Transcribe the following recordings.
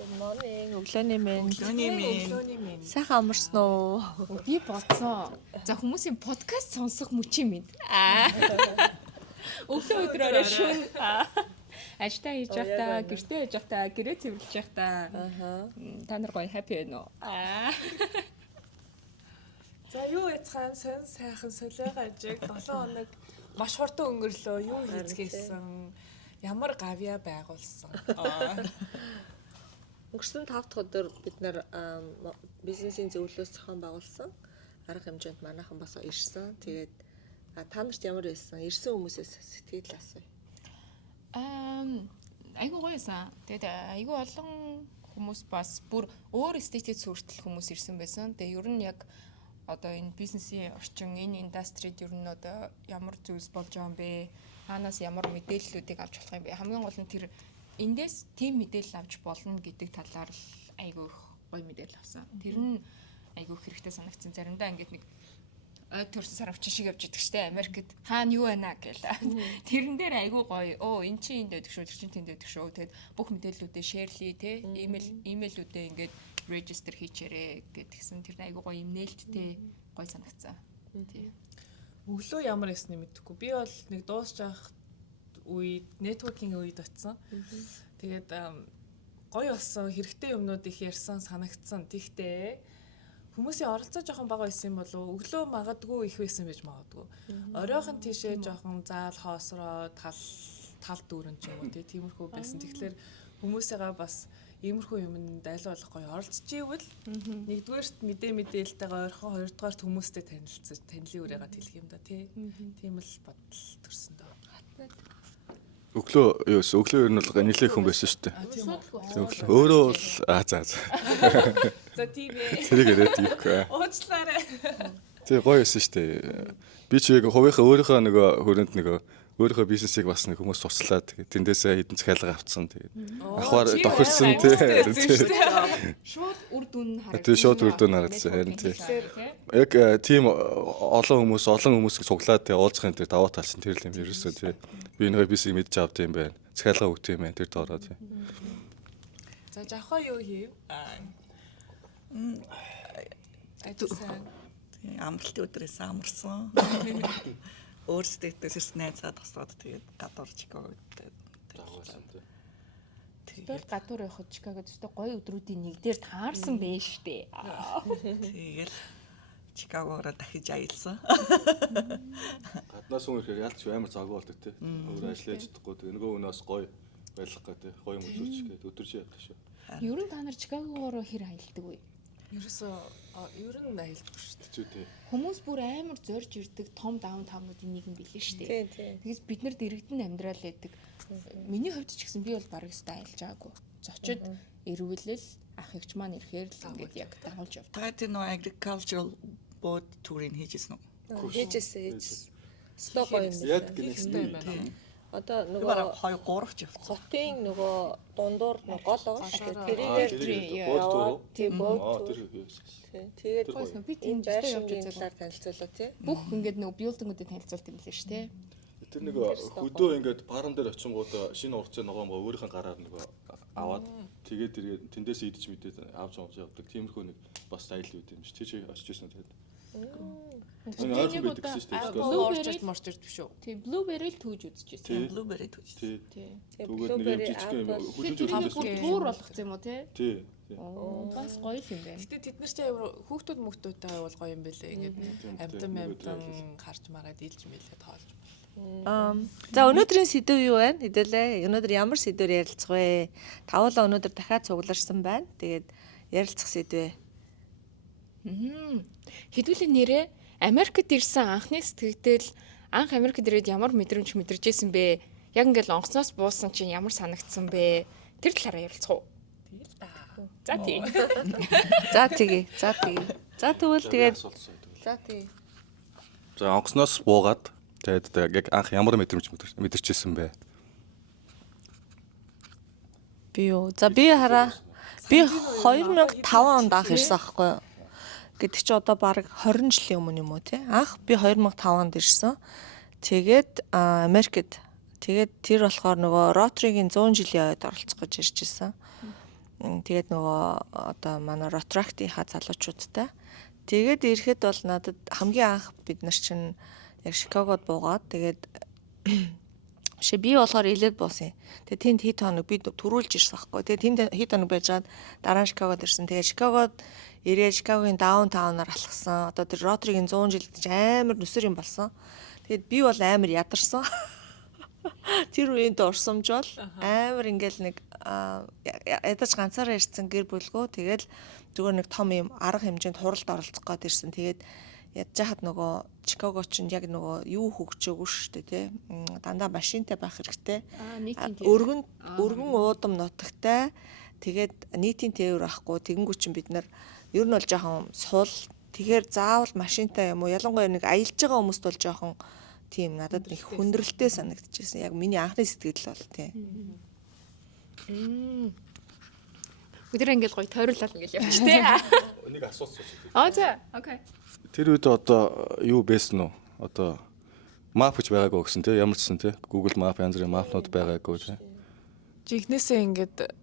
Morning. Өглөөний минь. Сайхан амарсан уу? Би бодсон. За хүмүүсийн подкаст сонсох мөчийн минь. Өглөө өдрөөрөө шүн. Ажтаа хийж явахдаа, гэртээ хийж явахдаа, гэрээ цэвэрлэж явахдаа. Та нар гоё happy байна уу? За юу яцхан сон сайхан солио гажиг 7 хоног маш хурдан өнгөрлөө. Юу хийцгээсэн? Ямар гавья байгуулсан? Өнгөрсөн 5 дахь өдөр бид нэр бизнесийн зөвлөлөөс зохион байгуулсан. Арга хэмжээнд манайхан бас ирсэн. Тэгээд та нарт ямар байсан? Ирсэн хүмүүсээс сэтгэл асууя. Айгуу гоёсан. Тэгээд айгуу олон хүмүүс бас бүр өөр стейтэд сүртэл хүмүүс ирсэн байсан. Тэгээд ер нь яг одоо энэ бизнесийн орчин, энэ индастрид ер нь одоо ямар зүйлс болж байгаа юм бэ? Хаанаас ямар мэдээллүүдийг авч болох юм бэ? Хамгийн гол нь тэр эндээс тийм мэдээлэл авч болно гэдэг талаар л айгүй их гоё мэдээлэл авсан. Тэр нь айгүй хэрэгтэй санагдсан. Заримдаа ингээд нэг ой төрсөн сарвч шиг явж идэг штэ Америкт хаана юу байна гэлээ. Тэрэн дээр айгүй гоё. Эн чинь энд байдаг шүү, тэр чинь тэнд байдаг шүү. Тэгэд бүх мэдээллүүдээ шеэрлий те. Имэйлүүдээ ингээд регистр хийчээрэй гэдгсэн. Тэр айгүй гоё юм нээлттэй гоё санагдсан. Тий. Өглөө ямар ясны мэдэхгүй. Би бол нэг дуусч явах үед networking үед очсон. Тэгээд гоё болсон хэрэгтэй юмнууд их ярьсан санагдсан. Тэгтээ хүмүүсийн оролцоо жоохон бага байсан юм болов уу? Өглөө магадгүй их байсан байж магадгүй. Оройхон тийшээ жоохон заал хоосроо тал дүүрэн ч юм уу тиймэрхүү байсан. Тэгэхээр хүмүүсээгаа бас иймэрхүү юмд аль болох гоё оролцож ивэл нэгдүгээрт мэдээлэлтэйгээ ойрхон, хоёрдугаарт хүмүүстэй танилцаж танилын үрээгээ хэлэх юм да тий. Тийм л бодол төрсөн дөө. Өглөө ер нь бол нэлээх хүн байсан шүү дээ. Өглөө өөрөө бол за. За тийм ээ. Тэрийг яриад ийхгүй. Уучлаарай. Тэг гоё байсан шүү дээ. Би ч яг өөрийнхөө нөгөө хүрээнд өөрийнхөө бизнесийг бас нэг хүмүүс туслаад тэгээд тэндээсээ хэдэн захиалга авцсан тэгээд ахвар тохирсон тий. Шууд үр дүн харагдсан. Тэгээд шууд үр дүн харагдсан харин тий. Яг тийм олон хүмүүс цуглаад тий уулзахын тэр даваа талсан тэр л юм ерөөсөө тий. Би энэ бизнесийг мэдж авд юм байна. Захиалга өгд юм байна тэр доороо тий. За жахаа юу хийв? Ажсан. Амралтын өдрөөс амарсан. Өөрсдөөс ирсэн найзаад тасаад тэгээд гадуур Чикагод Тэгээд гадуур явахад Чикагод өстой гоё өдрүүдийн нэг дээр таарсан байж штэ. тэгэл Чикагоороо дахиж аялсан. Гаднаас хүн ихээр ялч амар завгүй болдог тий. Өөр ажиллаж чадахгүй тэгээ нөгөө хүнээс гоё байлгах гэдэг гоё юм үзүүлч гэдэг өдөрч яадаг шүү. Ер нь та нар Чикагоороо хэр аялдаг вэ? Ерөөсөө ер нь аялдаггүй шүү дээ. Хүмүүс бүр амар зорж ирдэг том даунтаунуудын нэг юм билээ шүү дээ. Тэгээс бид нар дэрэгдэн амьдрал байдаг. Миний хувьд ч гэсэн би бол бараг өстой аялж байгаагүй. Зочид ирүүлэл ах эгч маань ирэхээр л ингээд яг дагуулж явдаг. Та тэр нөө agricultural boat tour-ыг хийжсэн үү? Хийжсэн. Сток гоё юм. Яг гинэстэй байна. Одоо Бараг нөгөө 2-3 ч явсан. хотын нөгөө дундуур нөгөө гол байгаа шүү дээ. Тэрийгээр тийм бод. Тэгээд би тийм жишээ явж үзэлээр танилцуулаа тий. Бүх ингээд нөгөө билдингүүдийг танилцуулт юм лээ шүү дээ. Тэр нэг хөдөө ингээд баран дээр очингууд шинэ урцын ногоомгоо өөрийнх нь гараар нөгөө аваад тэгээд тэндээс идэж мэдээд авч явдаг. Тиймэрхүү нэг бас стайл үү юм шиг. Чи очиж ирсэн тэгээд. Энэ ойрхон байдаг гэсэн шүү дээ. Морчд биш үү? Тийм blueberry л түүж үзчихсэн. Blueberry түүж. Тий. Тийм Түүгээд нэг жижиг юм Хөдөлгөөний туур болгосон юм уу те? Тий. Бас гоё юм байна. Гэтэ тэд нар ч хүүхдүүд мөхтөөтэй бол гоё юм бэлээ. Ингээд амтан харж мараад илж мэлээ тоолж. За өнөөдрийн сэдв юу байна? Хэдүүлээ. Өнөөдөр ямар сэдвээр ярилцах вэ? Тавуулаа өнөөдөр дахиад цугларсан байна. Тэгээд ярилцах сэдвээ. Хэдүүлээ нэрээ Америкт ирсэн анхны сэтгэгдэл анх Америкт ирээд ямар мэдрэмж мэдэрчээсэн бэ? Яг ингээл онгоцноос буусан чинь ямар санагдсан бэ? Тэр талаараа ярилцах уу? За тий. За тэгье. За тэгвэл тэгээд за тий. За онгоцноос буугаад тэгээд яг анх ямар мэдрэмж мэдэрчээсэн бэ? Би юу? За би хараа. Би 2005 онд анх ирсэн аахгүй юу? Гэдэг чи одоо баг 20 жилийн өмнө юм уу тий? Анх би 2005 онд ирсэн. Тэгээд Америкт тэгээд тэр болохоор нөгөө Ротригийн 100 жилийн ойд оролцох гэж ирж ирсэн. Тэгээд нөгөө одоо манай Rotaract-ийнхаа залуучуудтай. Тэгээд ирэхэд бол надад хамгийн анх бид нар чинь яг Чикагод буугаад тэгээд би болохоор илээд буусан. Тэгээд тэнд хэд хоног би төрүүлж ирсэн байхгүй. Тэгээд тэнд хэд хоног байжгаад дараа нь Чикагод ирсэн. Тэгээд Чикагод ирээд Чикагогийн даунтаунаар алхсан. Одоо тэр Ротаригийн 100 жил гэж амар нүсэр юм болсон. Тэгээд би бол амар ядарсан. Тэр үеийн дурсамж бол амар ингээл нэг ядаж ганцаараа ирсэн гэр бүлгөө тэгэл зүгээр нэг том юм арга хэмжээнд хуралд оролцох гээд ирсэн. Тэгээд ядж хахад нөгөө Чикаго ч яг нөгөө юу хөгжөөгүй шүү дээ тий. Дандаа машинтай байх хэрэгтэй. Өргөн уудам нутагтай. Тэгээд нийтийн тээвэр байхгүй. Тэгэнгүү чинь бид нар ер нь бол жоохон сул. Тэгэхээр заавал машинтай юм уу? Ялангуяа нэг аялж байгаа хүмүүст бол жоохон тийм надад их хүндрэлтэй санагдчихсэн. Яг миний анхны сэтгэл бол тий. Өдөр ингээл гоё тойруулаад ингээл явчих тий. Нэг асуулт сууж. За. Окей. Тэр үед одоо юу байсан уу? Одоо map гэж байгаагүй гэсэн тий. Ямар ч гэсэн тий. Google Map янз бүрийн mapнууд байгаагүй тий. Жигнэсээ ингээд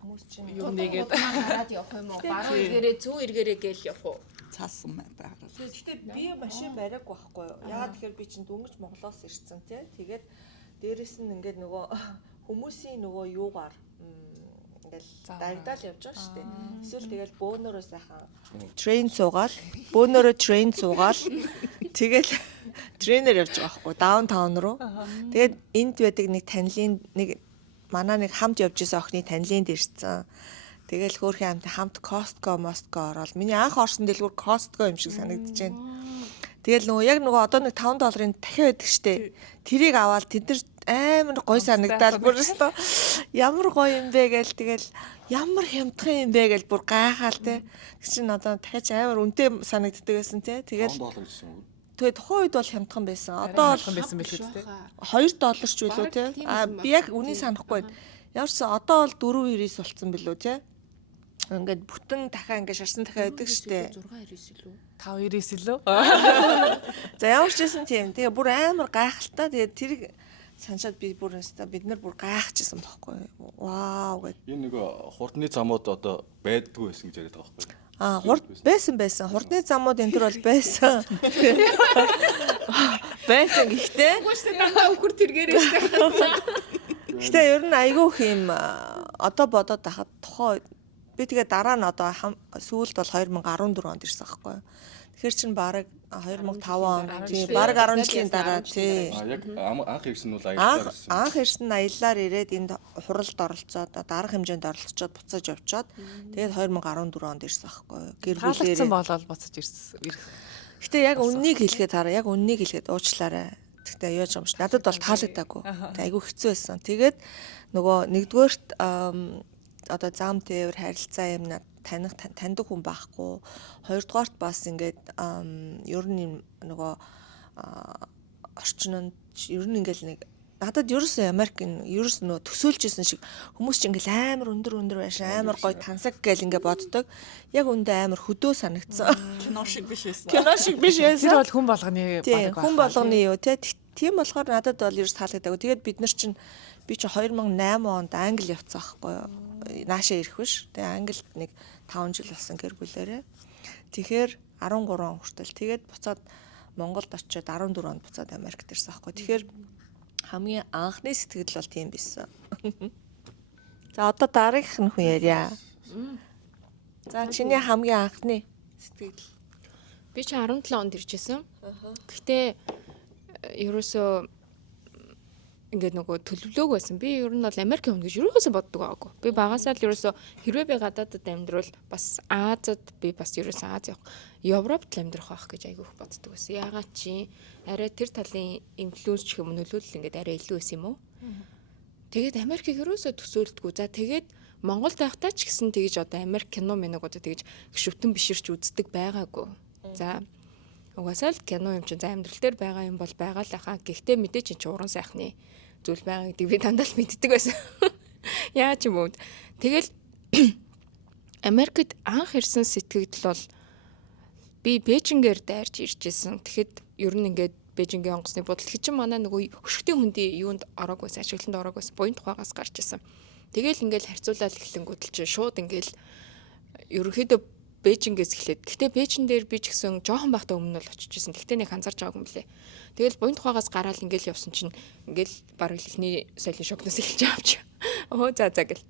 Хүмүүс чинь юм нэгээд Хараад явах юм уу? Баруун эргээрээ зүүн эргээрээ гээл явах уу? Цаасан байгаа. Гэхдээ би машин бариаггүй байхгүй юу? Яагаад тэгэхээр би чинь дөнгөж Монголоос ирсэн тий. Тэгээд дээрэс нь ингээд нөгөө хүмүүсийн нөгөө юугаар ингээл дагдаал явж байгаа шүү дээ. Эсвэл тэгэл бөөнөрөө сайхан трейн суугаал, тэгэл трейнер явж байгаа байхгүй даунтаун руу. Тэгээд энд байдаг нэг танилын нэг манай нэг хамт явж исэн охины танилынд ирсэн. Тэгэл хөөрхөн хамт Costco ороод миний анх орсон дэлгүүр Costco юм шиг санагдаж байна. Тэгэл нөгөө яг нөгөө одоо нэг $5 дахиад байдаг штэ. Тэрийг аваад тэд нар амар гой санагдаад бүр өстө ямар гоё юм бэ гээл тэгэл ямар хямдхан юм бэ гээл бүр гайхаал те. Тэг чин одоо дахиад амар үнэтэй санагддаг байсан те. Тэгэл $5 гэсэн үг. тэгээ тухайн үед бол хямдхан байсан. Одоо бол байсан бэлээ тэ. $2 ч үлээ те. Би яг үнийг санахгүй байна. Ямар ч одоо бол 4.9 болцсон билүү те. Ингээд бүтэн дахиад ингээд шарсан дахиад байдаг штэ. 6.9 илүү. 5.9 илүү. За ямар ч байсан тийм. Тэгээ бүр амар гайхалтай. Тэгээ тэрийг саншаад би бүр өстө бид нар бүр гайхчихсан байхгүй. Вау гэд. Энэ нэг хурдны замууд одоо байдгүй байсан гэж яриад байгаа байхгүй. Хурд байсан. Хурдны замууд энэ төр бол байсан. Байсан гэхдээ Гэхдээ дандаа өхөр тэргээрээ штэ. гэхдээ ер нь айгүй их юм одоо бодоод тахад тухайн би тэгээ дараа нь одоо сүүлд бол 2014 онд ирсэн байхгүй. Тэгэхээр чинь баг 2005 онд тий баг 10 жилийн дараа тий. Яг анх ирсэн нь бол аяллаар ирсэн. Анх ирсэн аяллаар ирээд энд хуралд оролцоод арга хэмжээнд оролцоод буцааж явчаад тэгээд 2014 онд ирсэн байхгүй. Гэр бүлээрээ. Таалагдсан болол буцаж ирсэн. Гэтэ яг үннийг хэлгээд хараа. Яг үннийг хэлгээд уучлаарай. Тэгтээ яаж юм ш. Надад бол таалагдаагүй. Тэг айгүй хэцүү байсан. Тэгээд нөгөө нэгдүгээрт одоо зам тээвэр харилцаа юм таньдаг хүн байхгүй. Хоёрдугаарт бас ингээд ер нь нөгөө орчинд ер нь ингээл нэг надад ерөөсөө Америк ерөөс нөө төсөөлжсэн шиг хүмүүс ч ингээл амар өндөр байш амар гоё тансаг гэл ингээ боддог. Яг үндэ амар хөдөө санагдсан. Кино шиг биш байсан. Тэр бол хүн болгоны баг. Хүн болгоны юу те. Тийм болохоор надад бол ерөөс таалагдаагүй. Тэгээд бид нар чинь би чинь 2008 онд Англи явцсан байхгүй юу? Наашаа ирэх биш. Тэгээ Англид нэг 5 жил болсон гэр бүлээрээ. Тэгэхээр 13 он хүртэл тэгээд буцаад Монголд очиод 14 онд буцаад Америкт ирсэн байхгүй. Тэгэхээр хамгийн анхны сэтгэл бол тийм байсан. За одоо дараагийнх нь хүн ярья. За чиний хамгийн анхны сэтгэл. Би чи 17 онд иржсэн. Гэхдээ ерөөсөө ингээд нөгөө төлөвлөөг байсан. Би ер нь бол Америк явна гэж ерөөсөө боддог байгаагүй. Би багасаа л ерөөсөө хэрвээ би гадаадд амьдрал бас Азад би бас ерөөсөө Аз явах. Европт л амьдрах байх гэж айгүйх боддог байсан. Яагаад чи арай тэр талын инфлюенс ч юм уу нөлөөлөл ингээд арай илүү байсан юм уу? Тэгээд Америкийг ерөөсөө төсөөлдгүү. За тэгээд Монголд байхдаа ч гэсэн тэгж одоо Америк кино мэнэг одоо тэгж гişүтэн биширч үздэг байгаагүй. За угаасаа л кино юм чинь за амьдрал дээр байгаа юм бол байгаа л хаа. Гэхдээ мэдээч чи уран сайхны зүйл байгаа гэдэг би дандаа л мэддэг байсан. Яа ч юм уу. Тэгэл Америкт анх ирсэн сэтгэгдэл бол би Бээжингээр дайрч иржсэн. Тэгэхэд ер нь ингээд Бээжингийн онгоцны бодлого чинь манай нөгөө өшгтийн хөндий юунд ороог байсан, ашиглалтанд ороог байсан, буян тухайгаас гарч ирсэн. Тэгэл ингээл харьцуулаад эхлэнгүүтэл чи шууд ингээл ерөнхийдөө Бээжингээс эхлээд. Гэхдээ Бээжин дээр би ч гэсэн жоохон байхдаа өмнө нь очиж исэн. Гэхдээ нэг анзарч байгаагүй юм лээ. Тэгэл буян тухайгаас гараад ингээл явсан чинь ингээл бараг ихний соёлын шокноос эхэлж авч. Оо за гэл.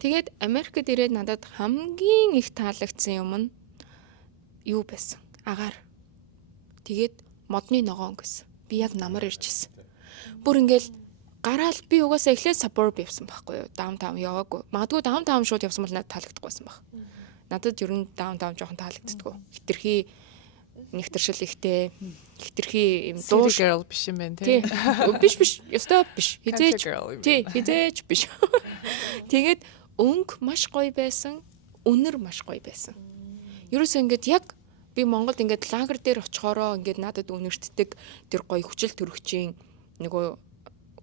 Тэгээд Америкт ирээд надад хамгийн их таалагдсан юм нь юу байсан? Агаар. Тэгээд модны ногоон гэсэн. Би яг намар ирж исэн. Бүр ингээл гараал би угаасаа эхлээд suburb явсан байхгүй юу? Даунтаун яваагүй. Магадгүй даунтаун шууд явсан бол надад таалагдахгүй байсан баг. Надад ер нь даунтаун жоохон таалагддаггүй. Хитрхи нэгтэршил ихтэй, хитрхи юм Дуу girl биш юм байна тий. Биш. Ёстой биш. Хизээч биш. Тэгээд өнгө маш гоё байсан, үнэр маш гоё байсан. Ерөөсөө ингээд яг би Монголд ингээд лагер дээр очихороо ингээд надад үнэртдэг тэр гоё хүчил төрөгчийн нөгөө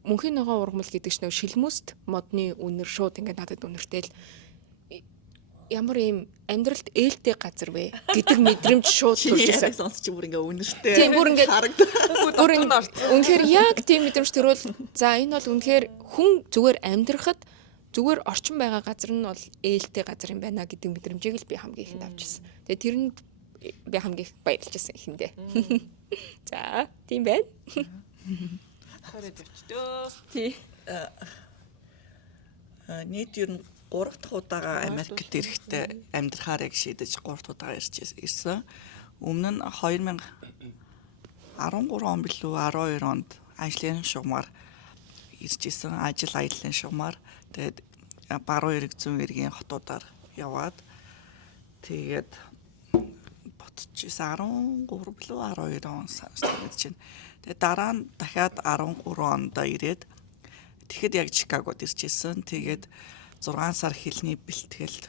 мөнхийн ногоон ургамал гэдэг чинь шилмүст модны үнэр шууд ингээд надад үнэртэл ямар ийм амьдралд ээлтэй газар вэ гэдэг мэдрэмж шууд төрж ирсэн. Сонсч бүр ингээ үнэртэй. Тийм бүр ингээд үнэхээр яг тийм мэдрэмж төрөөл за энэ бол үнэхээр хүн зүгээр амьдрахад зүгээр орчин байгаа газар нь бол ээлтэй газар юм байна гэдэг мэдрэмжийг л би хамгийн ихэнд авчихсан. Тэгээ тэрэнд би хамгийн их баярлж байсан ихэндээ. За тийм байна. Хараад явчихдөө. Тий. Нийт ер нь 3 дахь удаага Америкт ирэхдээ амьдрахаар яг шийдэж 3 дахь удаага ирсэн. Өмнө нь 2013 он билүү 12 онд ажлын шугамар иржсэн. Ажил аяллаа шугамар. Тэгээд баруун эрэг зүүн эргийн хотуудаар яваад тэгээд ботчихсан 13 билүү 12 он санагдаж байна. Тэгээд дараа нь дахиад 13 онд ирээд тэгэхэд яг Чикагод иржсэн. Тэгээд 6 сар хэлний бэлтгэл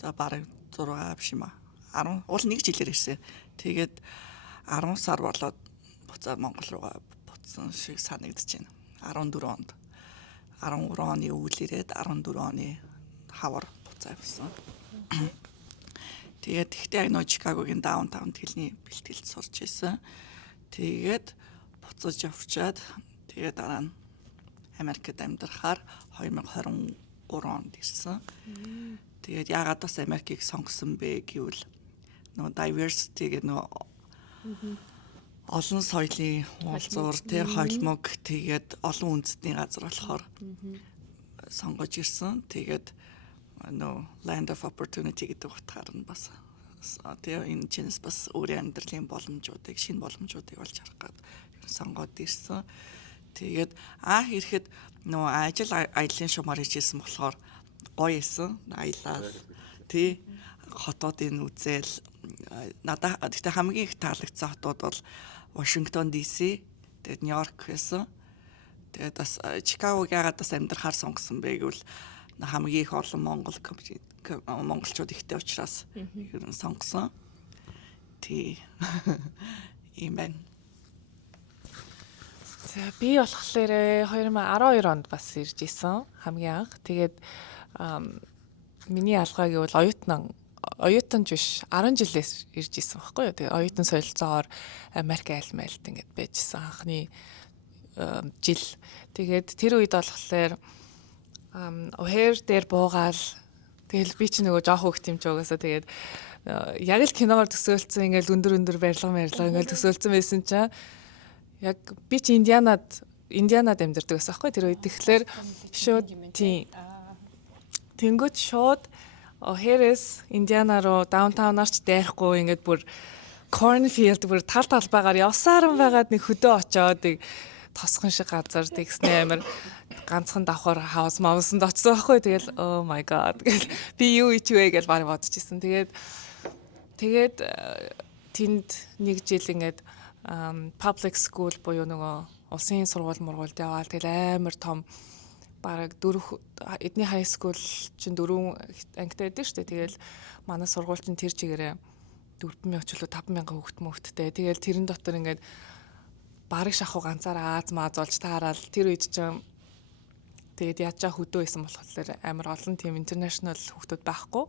за бараг 6 биш юм аа. 10 уул 1 жилээр ирсэн. Тэгээд 10 сар болоод буцаад Монгол руугаа буцсан шиг санагдаж байна. 14 онд. 13 оны үйл ирээд 14 оны хавар буцаа явсан. Тэгээд тэгтээ яг нөө Чикагогийн даунтаунд хэлний бэлтгэлд сурч ирсэн. Тэгээд буцаж явчаад тэгээд дараа нь Америкт амьдрахаар 2023 онд ирсэн. Тэгээд яагаад бас Америкийг сонгосон бэ гэвэл нөгөө diversity гэх нөгөө олон соёлын уулзуур тий холимог тэгээд олон үндэстний газар болохоор сонгож ирсэн. Тэгээд нөгөө land of opportunity гэдэг утгаар нь бас тэгээ энэ чинээс бас өөрийн амьдралын боломжуудыг шинэ боломжуудыг олж харах гээд сонгоод ирсэн. Тэгээд анх ирэхэд нөгөө ажил аяллаа шугамар хийжсэн болохоор гоё исэн. Аялал тий хотуудын үзэл надад гэхдээ хамгийн их таалагдсан хотууд бол Вашингтон DC, тэгээд Нью-Йорк байсан. Тэгээд бас Чикагог яагаад бас амьдрахаар сонгосон бэ гэвэл хамгийн их олон монголчууд ихтэй учраас ер нь сонгосон. Тий. Ийм байна. За би болохоор 2012 онд бас ирж исэн хамгийн анх. Тэгээд миний алгаа гэвэл оюутан биш 10 жилээс ирж исэн байхгүй юу. Тэгээд оюутан солилцоогоор Америк айлмайлт ингээд байжсэн анхны жил. Тэгээд тэр үед болохоор O'Hare дээр буугаал тэгэл би ч нөгөө жоох хөвгт юм ч угаасаа тэгээд яг л киногоор төсөөлсөн ингээд өндөр барилга ингээд төсөөлсөн байсан чинь яг би чи Индианад амьдардаг байсан байхгүй тэр үед тэгэхээр шууд тийм тэнгөт шууд O'Hare-с Индиана руу даунтаунаар ч дайрахгүй ингээд бүр cornfield бүр тал талбайгаар явсаар байгаад нэг хөдөө очоод тосхон шиг газар тэгснэ амир ганцхан давхар хаус мавсанд очсон байхгүй тэгэл oh my god гэл би юу ичвэ гэж баг бодчихсон тэгээд тэнд нэг жил ингээд public school буюу нөгөө улсын сургууль мургуульд яваал тэгэл амар том бараг 4 эдний high school чинь 4 ангитай байдаг шүү дээ. Тэгэл манай сургууль чинь тэр чигээрээ 4000 ч үлээ 5000 хүүхдтэй. Тэгэл тэрэн дотор ингээд бараг шахуу ганцаараа Аз мааз олж таарал тэр үед чинь тэгээд яаж хөдөө исэн болохоор амар олон тийм international хүүхдүүд байхгүй.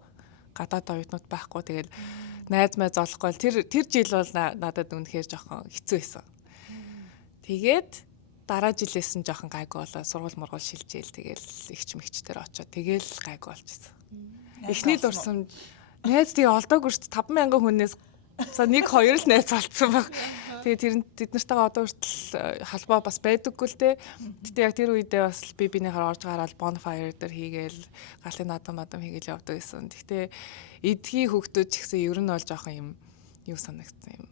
Гадаад оюутнууд байхгүй. Тэгээд найз майз олохгүй. Тэр жил бол надад үнэхээр жоохон хэцүү байсан. Тэгээд дараа жилээс нь жоохон гайгүй болоо сургууль мургуул шилжээл тэгэл ихч мэгчтэр очоод тэгэл гайгүй болчихсон. Эхний дурсамж найз тэгээ олдоогүй шүү дээ 5,000 хүнээс за 1-2 л найз болцсон баг. Тэгээ тэр тэд нартайгаа одоо хүртэл холбоо бас байдаггүй л дээ. Гэтэ яг тэр үедээ бас би бинийхээр орж гараад bonfire дээр хийгээл галын надам хийгээл явдаг гэсэн. Гэтэ эдгийн хүүхдүүд ч гэсэн ер нь бол жоохон юм юу санагдсан юм.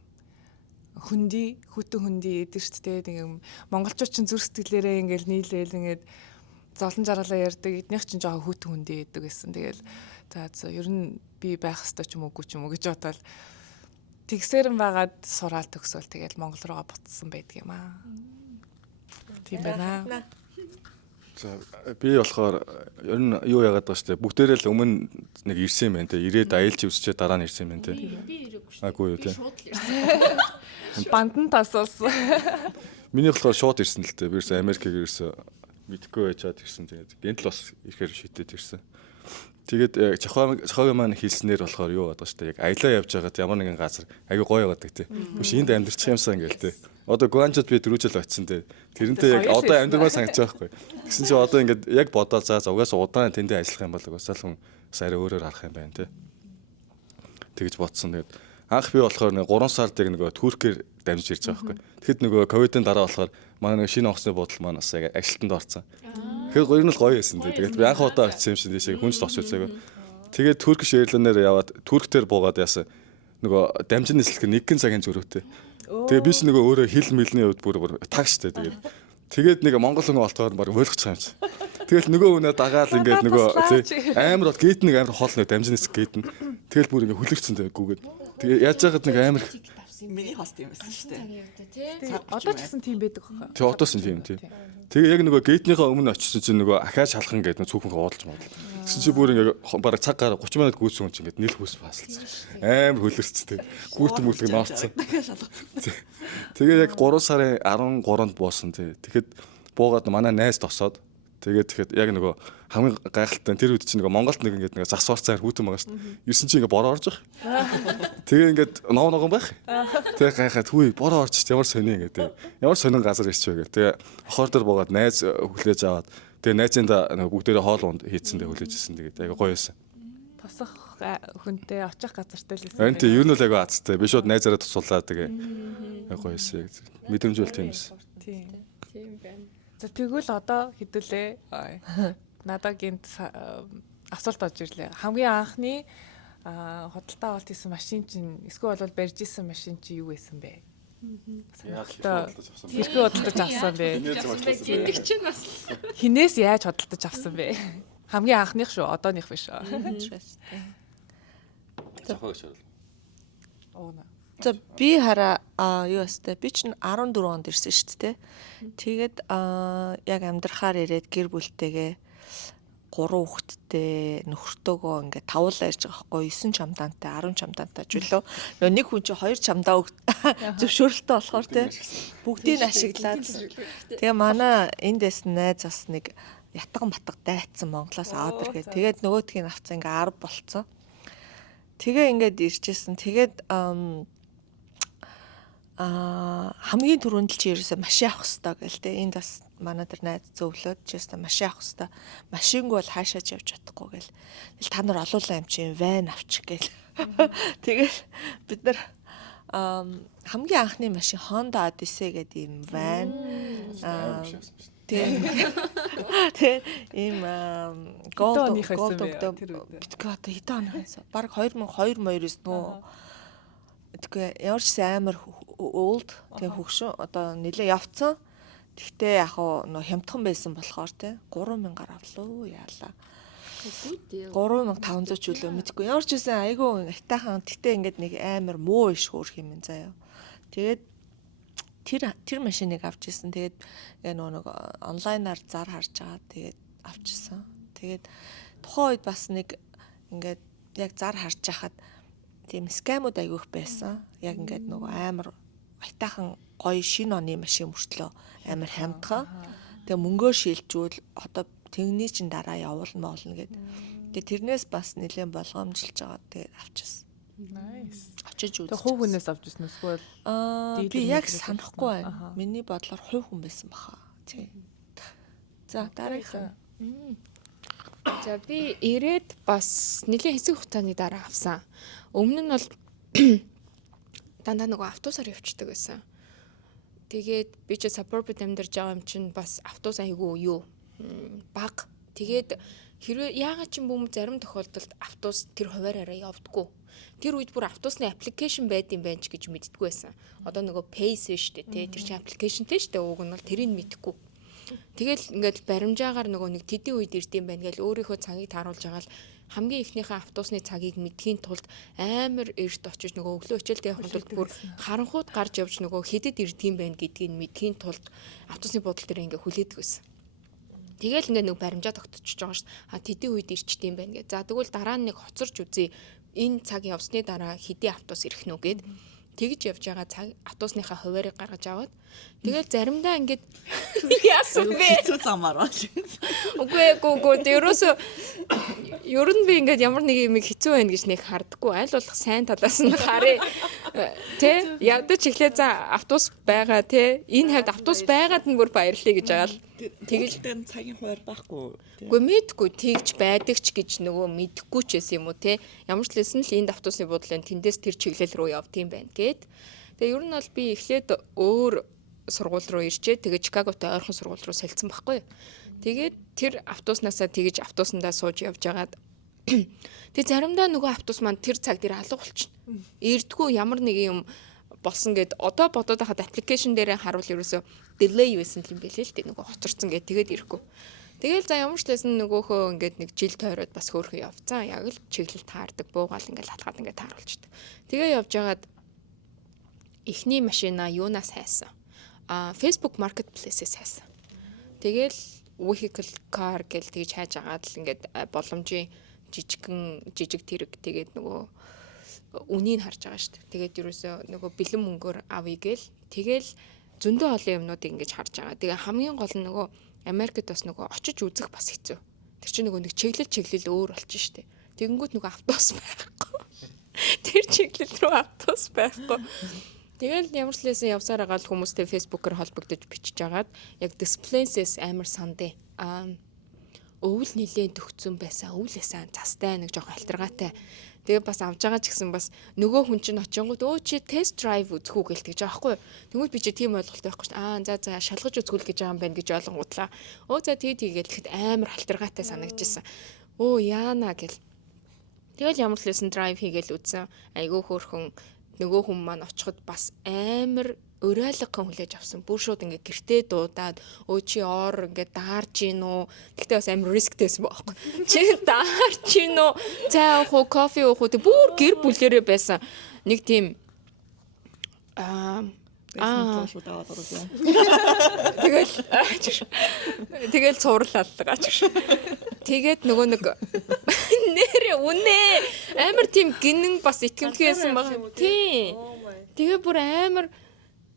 Хүтэн хөнди эдэр шүү дээ. Тэгээ монголчууд ч зүрх сэтгэлээрээ ингээл нийлээл ингээд золон жаргалаа ярьдаг. Эднийх чинь жоохон хүтэн хөнди гэдэг гэсэн. Тэгээл за ер нь би байх ёстой ч юм уу гэж бодвол тэгсэрэн байгаад сураал төгсөөл тэгэл Монгол руугаа буцсан байдаг юм аа. Тийм байна. За би болохоор ер нь юу яагаад байгаа шүү дээ. Бүгдээрээ л өмнө нэг ирсэн юм байна те. Ирээд аялж үзчихээ дараа нь ирсэн юм байна те. Би ирээгүй шүү. Агүй юу те. Шууд л ирсэн. Бандан тасуулсан. Миний болохоор шууд ирсэн л те. Би ерөөсөө Америкийг ерөөсөө мэдгүй байжгаад ирсэн. Тэгээд гэнт л бас ихээр шидэд ирсэн. Тэгээд зохиогийн маань хэлснээр болохоор юу байдаг шүү дээ. Яг аялаа явж байгаад ямар нэгэн газар аягүй гоё байдаг те. Биш энд амьдэрчих юмсан ингээл те. Одоо Гуанчод би 4 жил очсон те. Тэрнтэй яг одоо амьдмаар санагдаж байгаа байхгүй. Тэгсэн чинь одоо ингээд яг бодоод за угаасаа удаан тэндээ ажиллах юм бол угаасаа л хүн арай өөрөөр харах юм байна те. Тэгэж бодсон. Тэгээд анх би болохоор 3 сард яг нөгөө Туркээр дамжиж ирж байгаа байхгүй. Тэгэхэд нөгөө ковидын дараа болохоор манай нэг шинэ онгоцны буудлын маань бас яг ажилтанд орсон. Тэгэхээр гоё нь л гоё байсан те. Тэгээд би анх удаа очсон юм шиг тийшээ хүнч тосч үзээгүй. Тэгээд Turkish Airlines-аар яваад Турктээр буугаад яасан. Нөгөө дамжин нислэх 1 цагийн зөрүүтэй. Тэгээ би ч нөгөө өөрөө хил мэлний хувьд бүр тагштай тэгээд нэг монгол хүн олтоор баг ойлгочих юм чи. Тэгэл нөгөө хүнээ дагаал ингээд нөгөө амар бол гейт нэг амар хоол нэг дамжин нислэх гейт нь. Тэгэл бүр ингээд хүлэгцсэн гүгээд. Тэгээ яаж яагаад нэг амар Миний хост юм байсан шүү дээ. Одоо ч гэсэн тийм байдаг хаа. Тэгээ одоос нь тийм тий. Тэгээ яг нөгөө гейтнийхээ өмнө очсон чинь нөгөө ахааж халхан гэдэг цүхэн хуудалж мод. Гэсэн чи бүр ингээд бараг цаг гараа 30 минут гүйсэн хүн чинь ингээд нийл хүйс фаслцсан. Амар хөлөрцтэй. Гүүртэн мүлэг ноорцсон. Тэгээ яг 3 сарын 13-нд буусан тий. Тэгэхэд буугаад манай найз тосоод тэгэхэд яг нөгөө хамгийн гайхалтай тэр үед чинь нөгөө Монголд нэг ингээд нэг зас урцаар хүүтэн байгаа шүү дээ. 9 чи ингээд бороо орж байгаа. Тэгээ ингээд ногоон байх. Тэгээ гайхаад хүй бороо орж ямар сони ингээд. Ямар сонин газар ирчихвэ гэх. Тэгээ хохоор дээр буугаад найз хүлээж аваад тэгээ найзында бүгдээрээ хоол унд хийцэндээ хүлээжсэн. Тэгээд аяга гоё байсан. Тосох хүнтэй очих газартай л байсан. Харин тийм юу нь л аяга азтай. Би шууд найзаараа тусуулаад тэгээ гоё байсан. Мэдрэмж бол тийм байсан. Тийм байна. За тэгвэл одоо хэдүүлээ. Надад гинт асуулт орж ирлээ. Хамгийн анхны худалдаа авалт хийсэн машин чинь эсвэл бол барьж исэн машин чинь юу байсан бэ? Хэрхэн худалдаж авсан бэ? Тэндэг чинь бас Хинээс яаж худалдаж авсан бэ? Хамгийн анхных шүү, одооных биш. За би хараа юу өстэй би чинь 14 онд ирсэн шүү дээ. Тэгээд яг амьдрахаар ирээд гэр бүлтэйгээ 3 хүүхэдтэй нөхөртөөгөө ингээд тавуулаа ирж байгаа байхгүй 9 чамдаантай 10 чамдаантай ч үлээ. Нөгөө нэг хүн чинь 2 чамдаа зөвшөөрөлтөө болохоор те бүгдийг ашиглаад. Тэгээ манай эндээс найз бас нэг ятган батга дайцсан Монголоос аваад иргээд тэгээд нөгөөдгийг авцсан ингээд 10 болцсон. Тэгээ ингээд иржсэн. Тэгээд хамгийн түрүүнд л чи ерөөсөө машин авах хэрэгтэй гэл те энд бас манай тэр найз зөвлөд чиста машин авах хэрэгтэй. Машингүй бол хаашаач явж чадахгүй гэл. Тэгэл та нар олуулаа юм чи ван авчих гэл. Тэгэл бид нар хамгийн анхны машин Honda Odyssey гэдэг юм ван. Тэгээ ийм gold битгээ одоо хэдэн он байсан. Бараг 2002-өөс нөө тэгээ ямар ч амар old тэгээ хөгшин одоо нэлээ явцсан. Тэгтээ яг нөө хямдхан байсан болохоор те 3000-аар авлаа яалаа. 3500 ч үлээ мэдгүй. Ямар ч үсэн айгүй айтайхан тэгтээ ингээд нэг амар муу иш хөөх юм заяа. Тэгээд тэр машиныг авч ирсэн. Тэгээд нэг онлайнаар зар харж байгаа. Тэгээд авчихсан. Тэгээд тухайн үед бас нэг ингээд яг зар харж хахад тийм скамууд айгүйх байсан. Яг ингээд нөгөө амар айтайхан гоё шинэ оны машин мөртлөө амар хамтхан. Тэгээ мөнгөө шилжүүл одоо тэгний чин дараа явуулна моолно гэд. Тэгээ тэрнээс бас нэлээд болгоомжилж байгаа. Тэгээд авчихсан. Nice. Очиж Тэг үзэж. хувь хүнээс авч ирсэн эсвэл Би Dealer яг мэдрээс санахгүй авсан. байна. Аха. Миний бодлоор хувь хүн байсан баха. Тий. За дараагийнх нь. За би ирээд бас нэлийн хэсэг хугацааны дараа авсан. Өмнө нь бол дандаа нөгөө автобусаар явчихдаг байсан. Тэгээд би ч suburb-д амьдарч байгаа юм чинь бас автобус айгүй юу баг. Тэгээд хэрвээ яагаад ч юм бүү зарим тохиолдолд автобус тэр хуваараараа явдггүй. Тэр үед бүр автобусны аппликейшн байдсан байж гэж мэддэггүй байсан. Одоо нөгөө Pace шүү дээ тий. Тэр чинь аппликейшнтэй шүү дээ. Уг нь бол тэрийг мэдхгүй. Тэгэл ингээд баримжаагаар нөгөө нэг тэдийн үед ирдэм байх гэл өөрийнхөө цагийг тааруулж байгаа л хамгийн ихнийхээ автобусны цагийг мэдхийн тулд амар эрт очиж нөгөө өглөө хичээлдээ явахын тулд бүр харанхууд гарч явж нөгөө хэдэд ирдэм байх гэдгийг мэдхийн тулд автобусны буудлын дээр ингээд хүлээдэг байсан. Тэгэл ингээд нэг баримжаа тогтчихж байгаа шүү дээ. Тэдийн үед ирчдэм байх гэ. За тэгвэл дараа нь нэг хоцорч үзье. Энэ цаг явсны дараа хэдийн автобус ирэх нү гэд тэгж явж байгаа цаг автобусныхаа хуваарийг гаргаж аваад тэгэл заримдаа ингээд яасан бэ? Хэцүү замаар байна. Үгүй ерөөсөө ер нь би ингээд ямар нэг юм хэцүү байна гэж нэг хардггүй аль болох сайн талаас нь харъя. Тэ явдаж эхлээ за автобус байгаа тэ энэ хавьд автобус байгаад нь бүр баярлая гэж байгаа л Тэгэл тань цагийн хуваар байхгүй. үгүй мэдгүй тэгж байдаг ч гэж нөгөө мэдхгүй ч байсан юм уу те ямар ч лсэн л энд автобусны буудлын тэндээс тэр чиглэл рүү явд юм байна гэд. Тэгээ ер нь бол би эхлээд өөр сургууль руу ирчээ тэгээ Чикаготой ойрхон сургууль руу солилцсон байхгүй. Тэгээд тэр автобуснасаа тэгж автобусандаа сууж явж агаад тэг заримдаа нөгөө автобус маань тэр цаг дээр алга болчихно. Эрдгүү ямар нэг юм болсон гэд одоо бодоод хахад аппликейшн дээр харуул ерөөсөө delay байсан юм билээ л дээ нөгөө хоцорсон гэд тэгээд ирэхгүй. Тэгэл за ямар ч лсэн нөгөөхөө ингээд нэг жил тойроод бас хөөрхөн явцсан. Яг л чиглэл таардаг, буугаал ингээд хатгаад ингээд тааруулчихдаг. Тэгээ явж агаад эхний машина юунаас хайсан? Facebook Marketplace-ээс хайсан. Тэгэл vehicle car гэл тэгж хайж агаад л ингээд боломжийн жижиг тэрэг тэгээд нөгөө үнийг харж байгаа шүү дээ. Тэгээд ерөөсөө нөгөө бэлэн мөнгөөр авъя гээл тэгэл зөндөө олон юмнуудыг ингэж харж байгаа. Тэгээ хамгийн гол нь нөгөө Америкт бас нөгөө очиж үзэх бас хэцүү. Тэр чинь нөгөө нэг чиглэл өөр болчих штеп. Тэгэнгүүт нөгөө автобус байхгүй. Тэр чиглэл рүү автобус байхгүй. Тэгэл ямар ч лээсэн явсаар байгаа л хүмүүстэй фэйсбүүкээр холбогдож бичиж агаад яг Displaces амар сандэ. Өвөл нилээн төгцсөн байсан. Өвлөөсөн цастай нэг жоохон альтергатай. Тэгээ бас авж байгаа ч гэсэн бас нөгөө хүн чинь очингууд өө чи тест драйв үзэх үү гэлтэй гэж байгаа байхгүй. Тэгвэл би чи тийм ойлголт байхгүй шүү дээ. За шалгаж үзгүүл гэж байгаа юм байна гэж ойлгонгуудлаа. За тэгээд тэгэхэд амар халтаргаатай санагдчихсан. Яана гэл. Тэгэл ямар ч лсэн драйв хийгээл үзсэн. Айгүй хөөрхөн нөгөө хүн маань очиход бас амар урайлгахан хүлээж авсан. Бүр шууд ингээ гэртээ дуудаад чи ор ингээ даарж гин үү. Гэхдээ бас амар рисктэйсэн байхгүй. Чи даарж гин үү? Цай уух уу, кофе уух уу? Тэг бүр гэр бүлэрээ байсан. Нэг тийм Тэгэл цуурлалгаа ч. Тэгээд нөгөө нэг нэрээ үнэ амар тийм гинэн бас итгэмтгийсэн баг. Тийм. Тэгээ бүр амар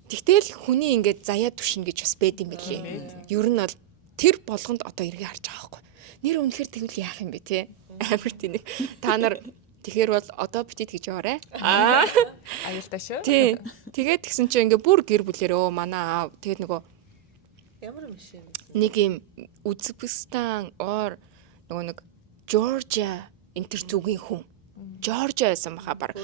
тэгтэл хүний ингээд заяа түшин гэж бас байд юм билээ. Ер нь бол тэр болгонд одоо эргээ харж байгаа байхгүй. Нэр үнэхээр тэгвэл яах юм бэ те? Амар тийм нэг та нар тэгэхээр бол одоо битээд гэж яваарэ. аюултай шүү. Тий. Тэгээд тэгсэн чинь ингээ бүр гэр бүлэрөө манай аав тэгээд нөгөө Ямар машин вэ? нэг юм Узбекистан ор нөгөө нэг Жоржиа энтер зүгийн хүн. Жоржиа байсан баха баг.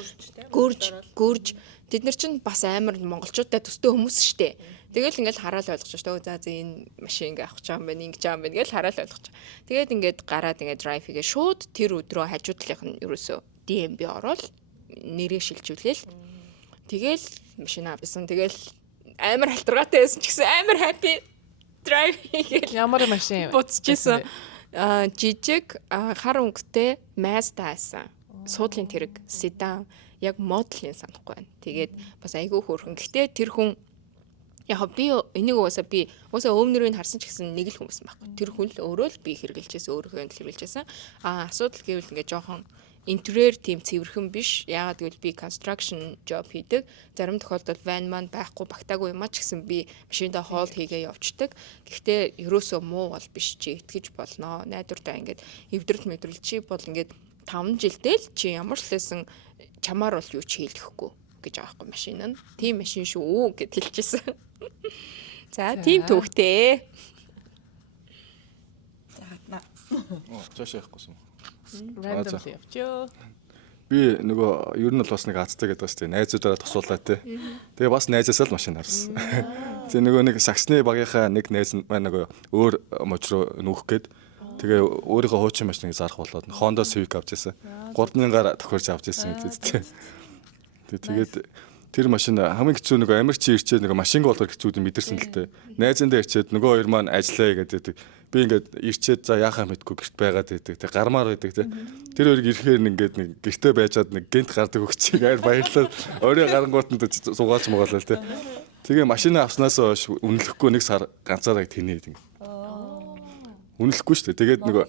Гөрж тэд нар чинь бас амар монголчуудтай төстэй хүмүүс штэ. Тэгэл ингээл хараал ойлгож штэ. За энэ машин ингээ авах гэж байгаа юм байна, ингэж байгаа юм байна гэж хараал ойлгож. Тэгээд ингээд гараад ингээд драйв хийгээ шууд тэр өдрөө хажуудлынх нь ерөөсөө DMB ороод нэрээ шилжүүлээл. Тэгэл машин авсан. Тэгэл амар халтаргаатай байсан ч гэсэн амар happy драйв хийгээл. Ямар машин буцчихсан. Жижиг хар өнгөтэй Mazda байсан. Суудлын тэрэг седан яг моделын санахгүй байна. Тэгээд бас айгүй хөөрхөн. Гэхдээ тэр хүн яг би энийг уусаа өмнөрөө харсан ч гэсэн нэг л хүмүүс байхгүй. Тэр хүн л өөрөө л би хэрэгжилжсэн, өөрийнхөө л хэрэгжилжсэн. Асуудал гэвэл ингээ жоохон интерьер тийм цэвэрхэн биш. Яагаад гэвэл би construction job хийдэг. Зарим тохиолдолд van man байхгүй багтаагүй юм а ч гэсэн би машиндаа хоол хийгээ явждаг. Гэхдээ ерөөсөө муу бол биш чи итгэж болно. Найдвартай ингээд эвдрэл мэдрэл чи бол ингээд 5 жилдээ л чи ямар ч лсэн чамаар бол юу ч хийлгэхгүй гэж байгаа байхгүй машин нь. Тийм машин шүү гэд хэлчихсэн. За тийм төвхтэй. Цааш явахгүйсэн. Random явчаа. Би нөгөө ер нь бол бас нэг азтай гэдэг байна шүү дээ. Найзуудаараа тусуулаа те. Тэгээ бас найзаасаа л машин харсан. Тэгээ нөгөө нэг саксны багийнхаа нэг найз маань нөгөө өөр мужруу нүүх гээд тэгээ өөрийнхөө хуучин машиныг зарах болоод Honda Civic авч ирсэн. 3,000-аар тохиорч авч ирсэн гэдэг те. Тэгээд тэр машин хамгийн хэцүү нөгөө Америкч ирчээд нөгөө машин голоор хэцүүд юм мэдэрсэн л дээ. Найзандаа ирчээд нөгөө хоёр маань ажиллая гэдэг. Би ингээд ирчээд за яахаа мэдгүй гэрт байгаад байдаг. Тэг гармаар байдаг те. Тэр хоёрыг ирэхээр ингээд нэг гэртээ байжгаад нэг гинт гардаг өгчийг аяр баярлал. Өөрөө гарангуутанд суугаалч муугаалал те. Тэгээ машина авснаас хойш үнэлэхгүй нэг сар ганцаараа тэнээд ингээд. Үнэлэхгүй шүү дээ. Тэгээд нөгөө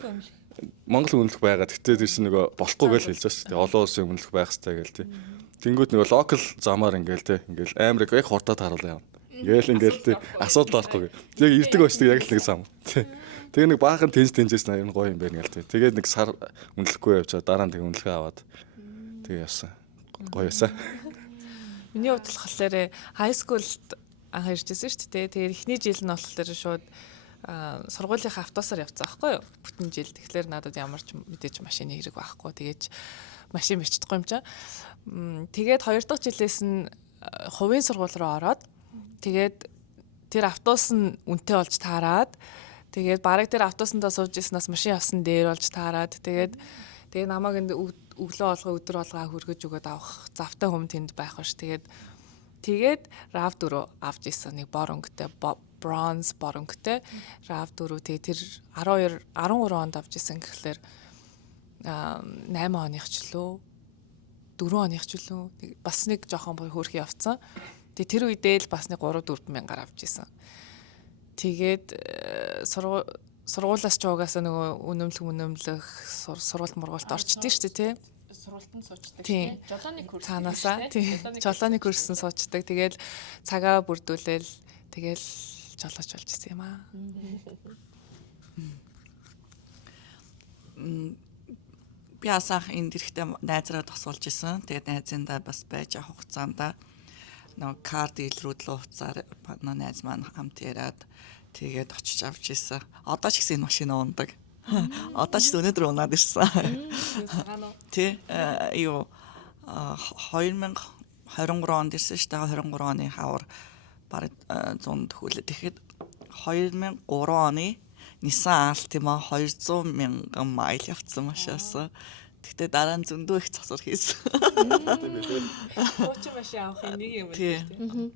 Монгол үнэлэх байгаа. Тэгтээ тэрс нөгөө болохгүй гэж хэлж байгаа шүү дээ. Олон улсын үнэлэх байх хэрэгтэй гэл те. Тэнгүүд нөгөө локал замаар ингээл те. Ингээл амар яг хурдаад харуулаа явна. Ингээл те. Асуудал байхгүй. Яг ирдэг очдог яг л нэг зам. Тэгээ нэг баахан тэнцээс нь гоё юм байна гэл те. Тэгээд нэг сар үнэлэхгүй явчаа дараа нь тэг үнэлгээ аваад тэгээ явсан. Гоё ясаа. Миний хувьд болохоор high school-д анх иржсэн шүү дээ. Тэгээд эхний жил нь болохоор шууд сургуулийнхаа автобусаар явцсан байхгүй юу? Бүтэн жил. Тэгэхээр надад ямар ч мэдээж машины хэрэг байхгүй. Тэгээд машин бичдэггүй юм чам. Тэгээд 2 дахь жилээс нь хувийн сургууль руу ороод тэгээд тэр автобус нь үнэтэй болж таарад. Тэгээд бараг тэр автобусандаа сууж ирснээс машин авсан дээр болж таарад. Тэгээд намайг өглөө олгоо өдөр олгоо хүргэж өгöd авах завтай хүм тэнд байх баш. Тэгээд RAV4 авч исэн нэг бор өнгөтэй bronze бор өнгөтэй RAV4 тэгээд тэр 13 онд авч исэн гэхлээр 8 оных ч лөө 4 оных ч лөө бас нэг жоохон хөөрхий явцсан. Тэгээд тэр үедээ л бас нэг 3-4 мянгаар авч исэн. Тэгээд сургуулаас ч угаасаа нөгөө үнэмлэх сургууль мургуулт орчдээ шүү дээ тий. Сургуультанд суучдаг тий. Жолооны курс. Цаанаасаа тий. Жолооны курсын суучдаг. Тэгээд цагаа бүрдүүлээл тэгэл жолооч болж ирсэн юм аа. Би асаах энд ирэхдээ найзраа тосолж исэн. Тэгээд найзындаа бас байж авах хугацаанд нөгөө карт дийлрүүд л уцаар найз маань хамт яриад тэгээд очиж авч исэн. Одоо ч гэсэн энэ машин ундаг. Одоо ч өнөөдөр унаад ирсэн. Тэ юу 2023 онд ирсэн шүү дээ. 23 оны хавар бараг 100 төгөлөө. Тэгэхэд 2003 оны Nissan Altima 200,000 майл явцсан машинаас. Тэгтээ дараа нь зөндөө их засвар хийсэн. Хуучин машин авах нэг юм байна.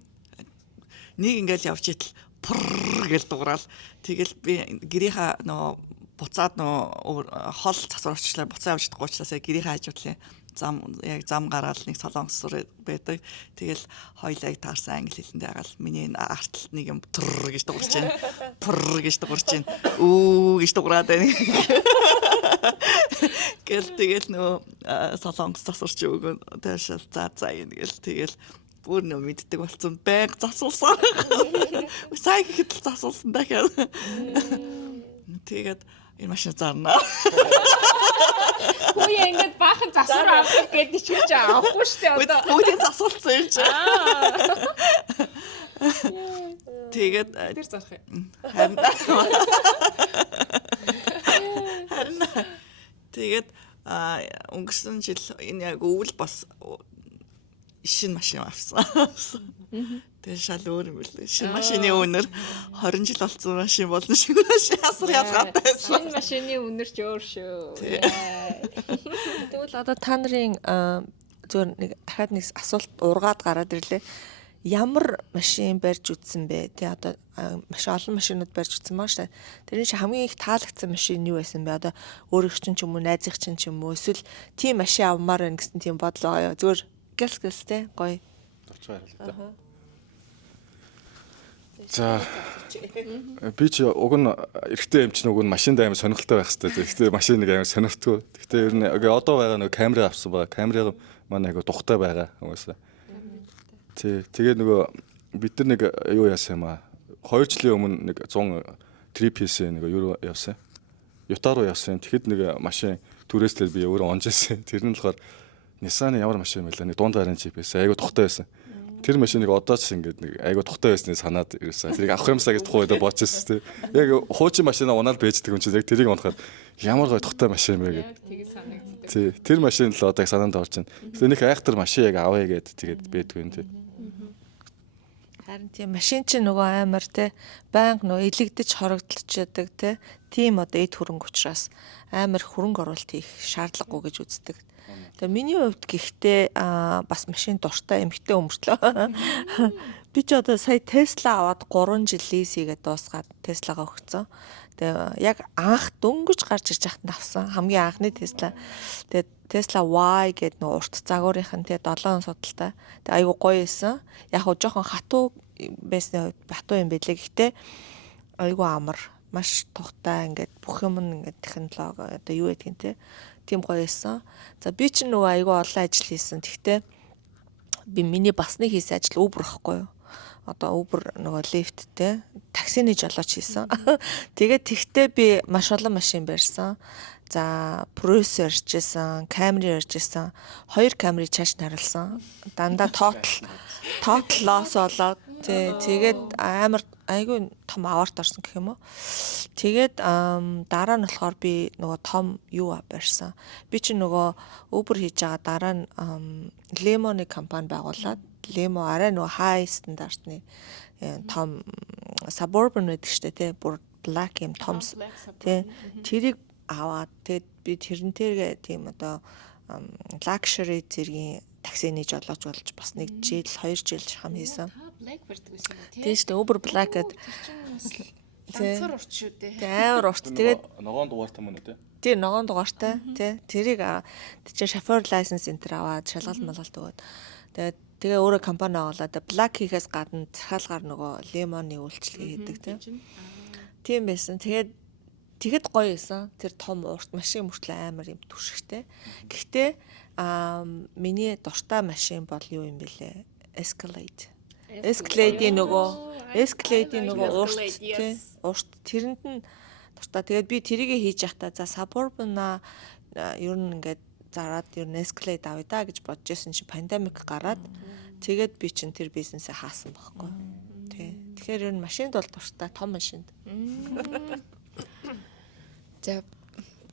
Нэг ингээл явж итэл пүр гэл дуурал. Тэгэл би гэрийнхаа нөгөө буцаад нөгөө хол засвар орчлаа буцаа явж чадахгүй учраас гэрийнхаа хажуудлын зам гараад нэг солонгос сур байдаг. Тэгэл хоёлаа таарсан англи хэлэндээ агаал миний арталт нэг юм пүр гэж дуурч байна. Пүр гэж дуурч байна. Үу гэж дуураад байна. Тэгэл нөгөө солонгос засварч өгөө таашаал за юм тэгэл бүр нөө мэддэг болсон байг засуулсан. Сайн гэхэд л засуулсан дахиад. Тэгээд энэ машин зарна. Хөөе ингээд баахан засвар авах гэдэг чи ч авахгүй шүү дээ одоо. Бүгдийг засуулсан юм чи. Тэгээд тэр зарах юм. Харин тэгээд өнгөрсөн жил энэ яг өвөл бас шинэ машин авсан. Тэгээ шал өөр юм билээ. Шинэ машины үнэр 20 жил болсон машин болно шиг машин асар ялгаатай байсан. Шинэ машины үнэр ч өөр шүү. Тэгвэл одоо та нарын зөв нэг дахиад нэг асуулт ургаад гараад ирлээ. Ямар машин барьж үтсэн бэ? Тэ одоо маш олон машинууд барьж үтсэн маа штэ. Тэрний чи хамгийн их таалагдсан машин юу байсан бэ? Одоо өөрийнх чинь ч юм уу, найзынх чинь ч юм уу, эсвэл тийм машин авмаар байна гэсэн тийм бодол байгаа юу? Зүгээр гэлс те гоё. Товчоо харилаа. За би чи уг нь эрэгтэй юм чинь уг нь машинд амар сонирхолтой байх хэрэгтэй. Гэхдээ машиныг амар сонирхтгүй. Гэхдээ ер нь одоо байгаа нэг камера авсан байгаа. Камерыг манай айгу тухтай байгаа хүмүүсээ. Тэгээд нөгөө бид нар нэг юу яасан юм аа. 2 жилийн өмнө нэг 100 3 piece нэг юу явсан. Юта руу явсан. Тэгэхэд нэг машин түрээслээд би өөрөө онж ирсэн. Тэр нь болохоор Nissan-ы ямар машин юм бэ? Нэг дунд гарын чип байсан. Айгу тухтай байсан. Тэр машиныг одоо ч ингээд нэг айгу тухтай байсныг санаад ирсэн. Тэрийг авах юмсаа гэж тухай удаа бодчихсон тий. Яг хуучин машинаа унаал бэждэг юм чинь яг тэрийг унахаар ямар гой тухтай машин бэ гэдэг. Тэгээ санагддаг. Тий. Тэр машин л одоо яг санаанд орж байна. Тэгээ нэг айхтар машин яг авъя гэд тэгээд бэдгүй юм тий. Харин тийм машин чинь нөгөө амар те байнга нөгөө илэгдэж хорогдолч яадаг те тийм одоо эд хөрөнгө учраас амар хөрөнгө оруулалт хийх шаардлагагүй гэж үздэг. Тэгээ миний хувьд гэхдээ бас машин дуртай эмхтэй өмөртлөө. Би ч одоо сая Tesla аваад 3 жил лиз хийгээд дуусгаад Tesla-гаа өгцөн. Тэгээ яг анх дөнгөж гарч ирж байхад авсан хамгийн анхны Tesla. Тэгээ Tesla Y гэдэг нөгөө урт загварынх нь тэгээ 7 судалтай. Тэгээ айгу гоё байсан. Яг хоо жоохон хатуу байсан хатуу юм байлээ. Гэхдээ айгу амар маш тухтай ингээд бүх юм ингээд технологи одоо юу гэдгийг те тийм гоё байсан. За би ч нөгөө айгу олон ажил хийсэн. Тэгтээ би миний басны хийсэн ажил Uber ахгүй юу? Одоо Uber нөгөө лифт те таксины жолооч хийсэн. Тэгээд тэгтээ би маш олон машин барьсан. За Prius ярьжсэн, Camry ярьжсэн. 2 Camry чааш наруулсан. Дандаа total loss болоод тэгээд амар айгүй том аварт орсон гэх юм уу. Тэгээд дараа нь болохоор би нөгөө том юу барьсан. Би чи нөгөө Uber хийж байгаа дараа нь Lemo-ны компани байгуулад Lemo арай нөгөө high стандартны том suburban гэдэг штэ тий бүр black юм том тий тэрийг аваад тэгээд би тэрнтэйгээ тийм одоо luxury зэргийн таксины жолооч болж бас 1 жил 2 жил хам хийсэн. Black барьдаг байсан юм тий. Тийм шүү дээ Uber Black гэдэг. Ганцаар урт шүү дээ. Амар урт. Тэгээд ногоон дугаартай мөн үү те? тийм ногоон дугаартай тий. Тэрийг чинь шофер license энэ төр аваад шалгалт малгалт өгөөд. Тэгээ өөрөө компани аваад Black хийхээс гадна захиалгаар нөгөө Lemon-ы үйлчлэгээ хийдэг тий. Тийм байсан. Тэгэд гоё байсан. Тэр том урт машин мөртлөө амар юм түшигтэй. Гэхдээ миний дуртай машин бол юу юм бэлээ? Escalade. Escalade-ийн нөгөө урт тий. Урт тэрэнд нь дуртай. Тэгээд би тэрийгэ хийж явахдаа за Suburban ер нь ингээд зараад ер нь Escalade авъя да гэж бодож байсан чинь пандемик гараад тэгээд би чинь тэр бизнесээ хаасан байхгүй. Тий. Тэгэхээр ер нь машинд бол дуртай том машинд. За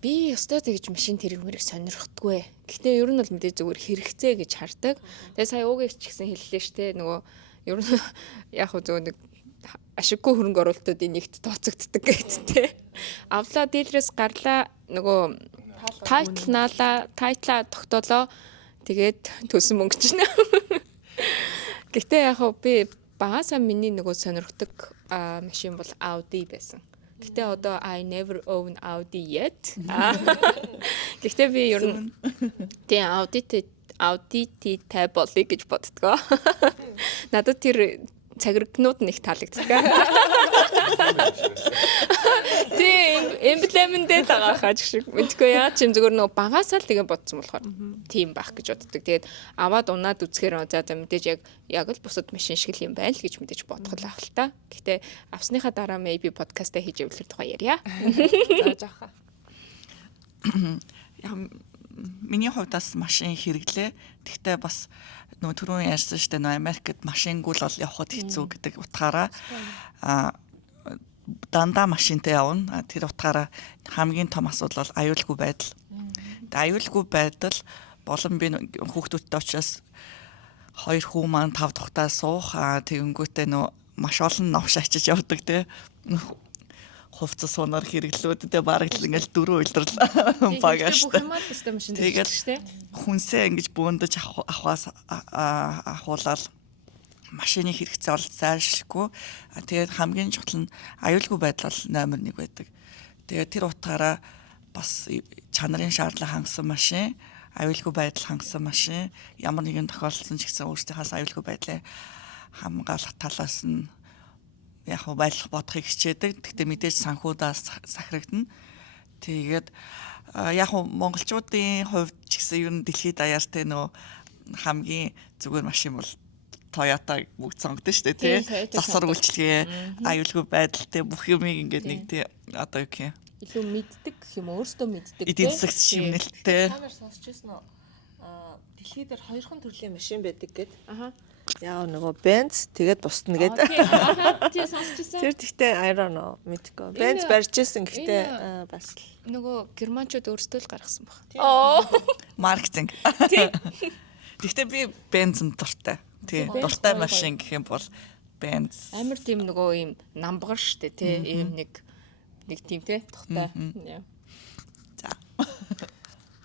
би өстой тэгж машин тэрэг мэрэг сонирхдаггүй. Гэхдээ ер нь бол мэдээ зүгээр хэрэгцээ гэж хардаг. Тэгээ сая уугийнх ч гэсэн хэллээ штэ нөгөө ер нь яг хөө зөв нэг ашиггүй хөрөнгө оруулалтуудын нэгт тооцогддог гэдтэй. Авлаа дилерээс гарлаа нөгөө тайтлаа тогтоолоо. Тэгээд төлсөн мөнгө чинь. Гэхдээ яг хөө би багасаа миний нөгөө сонирхдаг машин бол Audi байсан. Гэхдээ одоо I never own Audi yet. Гэхдээ би ер нь тийм Audi тай болъё гэж боддгоо. Надад тэр цагиргнууд нэг таалагддаг. Тийм эмблемэндээ байгаа хаач шиг. Мэдгүй яа чим зүгээр нөгөө багасаа л тэгээ бодсон болохоор тийм байх гэж боддог. Тэгээд аваад унаад үзэхээр за мэдээж яг л бусад машин шиг л юм байна л гэж мэдээж бодох л ах л та. Гэхдээ авсныхаа дараа maybe подкастаа хийж явуулах тухай ярья. За жааха. Миний хувьдас машин хэрэглээ. Тэгтээ бас нөгөө түрүүн ярьсан шүү дээ нөгөө Америкт машингуул бол явхад хэцүү гэдэг утгаараа дандаа машинтай явна. Тэр утгаараа хамгийн том асуудал бол аюулгүй байдал. Тэгээ аюулгүй байдал болон би хүүхдүүдтэй учраас 2 хүү маань 5 тухтаа суух тэгэнгүүтээ нөгөө маш олон новш ачиж явдаг те. Хувцас сунаар хэрэглүүдээ бараг л ингээл 4 үйлрэл багаж. Тэгээд хүнсээ ингэж бөөндөж авахаас ахуулаад машины хэрэгцээ бол зайлшгүй. Тэгээд хамгийн чухал нь аюулгүй байдал бол номер 1 байдаг. Тэгээд тэр утгаараа бас чанарын шаардлага хангасан машин, аюулгүй байдал хангасан машин ямар нэгэн тохиолдсон ч гэсэн өөрсдийнхээс аюулгүй байдлаа хамгаалах талаас нь яг байлах бодохыг хичээдэг. Гэхдээ мэдээж санхуудаас сахирагдана. Тэгээд яг монголчуудын хувьд ч гэсэн ер нь дэлхийд даяар те нөө хамгийн зүгээр машин бол Toyota бүгд сонгодог шүү дээ тий. Засвар үйлчлэгээ, аюулгүй байдалтай бүх юмыг ингээд нэг тий одоо юу гэх юм илүү мэддэг гэх юм өөртөө мэддэг. Эдийн засаг шивнэлттэй. Та нар сонсч ирсэн үү? Дэлхий дээр 2хан төрлийн машин байдаг гэд. Аха. Яа нөгөө Benz тэгээд бусдна гэд. Тий сонсчихсан. Тэр тэгтээ I don't know мэдгүй. Benz барьж ирсэн гэхдээ бас Нөгөө германчууд өөрсдөө л гаргасан баг. Маркетинг. Тэгтээ би бензин дуртай. Тий, дуртай машин гэх юм бол Benz. Амар тийм нөгөө ийм намбгар штэ тий ийм нэг тийм тий тухтай. За.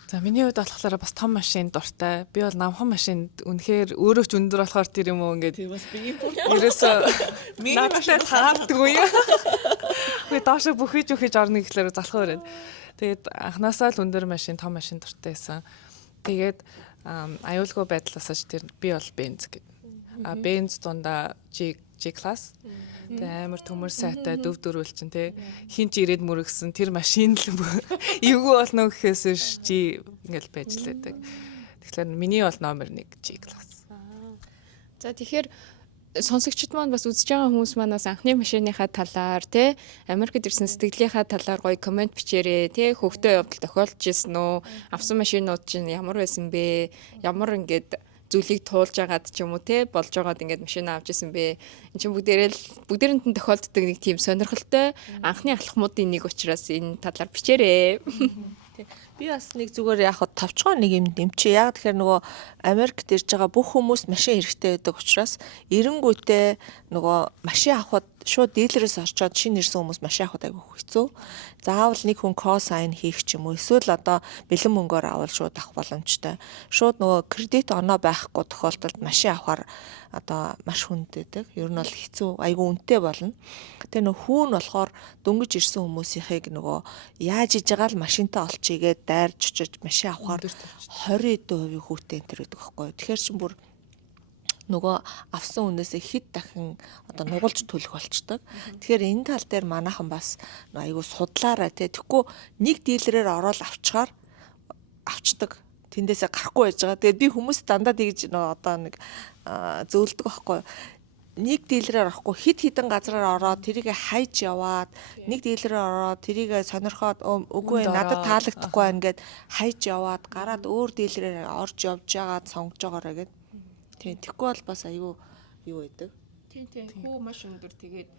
За миний хувьд болохоор бас том машин дуртай. Би бол намхан машинд үнэхээр өөрөө ч өндөр болохоор тэр юм уу ингээд Бас би ерөөсөө надтай таардаггүй. Би доошо бүхэж орно гэхлээр залхуу өрөөд. Тэгээд анханасаа л өндөр машин, том машин дуртай байсан. Тэгээд аюулгүй байдлаасаа тэр би бол Benz гэдэг. Benz дундаа G class. Тэгээ амар төмөр сайтай дөв дөрвөл чинь те хин ч ирээд мөрөгсөн тэр машин л эвгүй болно гэхээс G ингээл байж лээдэг. Тэгэхээр миний бол номер 1 G class. За тэгэхээр сонсогчд маань бас үзэж байгаа хүмүүс манаас анхны машиныхаа талаар те Америкт ирсэн сэтгэлийнхаа талаар гоё комент бичээрэй те хөвгтөө явдал тохиолдож ирсэн үү авсан машинууд чинь ямар байсан бэ ямар ингээд зүйлийг туулж агаад ч юм уу те болж байгаад ингээд машина авч исэн бэ эн чинь бүгдээрэнд нь тохиолддог нэг тийм сонирхолтой анхны алхмуудын нэг учраас энэ талаар бичээрэй. би бас нэг зүгээр яг тавчгаа нэг юм дэмчээ. Яг тэгэхээр нөгөө Америкт ирж байгаа бүх хүмүүс машин хэрэгтэй байдаг учраас эренгүүтээ нөгөө машин авахд шууд дилерээс очиод шинэ ирсэн хүмүүс машин авахд айгүй хэцүү. Заавал нэг хүн co-sign хийх ч юм уу эсвэл одоо бэлэн мөнгөөр авал шууд авах боломжтой. Шууд нөгөө кредит оноо байхгүй тохиолдолд машин авахар одоо маш хүндээдэг. Ер нь бол хэцүү, айгүй үнэтэй болно. Тэгээ нөгөө хүүн болохоор дөнгөж ирсэн хүмүүсийнхийг нөгөө яаж иж байгаа л машинтаа олчихгээд дайрж очиж машин авахар 20% хүүтэй энэ төр гэдэг байхгүй. Тэгэхээр чинь бүр нөгөө авсан үнээсээ хэд дахин одоо нугалж төлөх болчдөг. Тэгэхээр энэ тал дээр манайхан бас айгүй судлаарай тий. Тэгэхгүй нэг дилерээр ороод авчгаар авчдаг. Тэндээсээ гарахгүй байж байгаа. Тэгээд би хүмүүс дандаа тэгж нөгөө одоо нэг зөөлдөг байхгүй. Нэг дилерээр орохгүй хидэн газраар ороод тэрийг хайж яваад нэг дилерээр ороод тэрийг сонирхоод үгүй надад таалагдахгүй байна гэд хайж яваад гараад өөр дилерээр орж явж байгаад сонгож байгаараа гэд. Тийм тэгэхгүй бол бас аюу юу байдаг. Тийм хүү маш өндөр тэгээд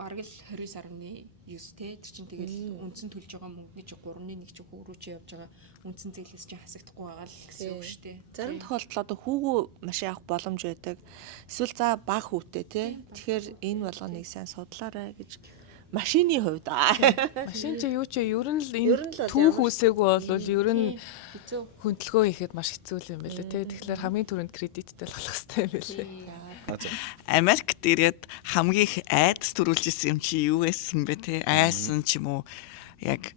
бараг л 29.9 те тэр чинь тэгэл үндсэн төлж байгаа мөнгөний чи 3.1 чи хүү рүү чи явж байгаа үндсэн зээлээс чи хасагдахгүй байгаа л гэсэн үг шүү дээ. Зарим тохиолдолд одоо хүүгүү машин авах боломж байдаг. Эсвэл за баг хүүтэй те. Тэгэхээр энэ болгоныг сайн судлаарай гэж машины хувьд Машин чи юу ч ер нь л энэ түүх үсээгүй бол ер нь Хэцүү. хөндлөгөө ихэд маш хэцүү юм байлээ те. Тэгэхээр хамгийн түрүүнд кредиттэй л болох хэрэгтэй юм байлээ. Америкт ирээд хамгийн их айдас төрүүлж исэн юм чи юу байсан бэ те? Айсан ч юм уу яг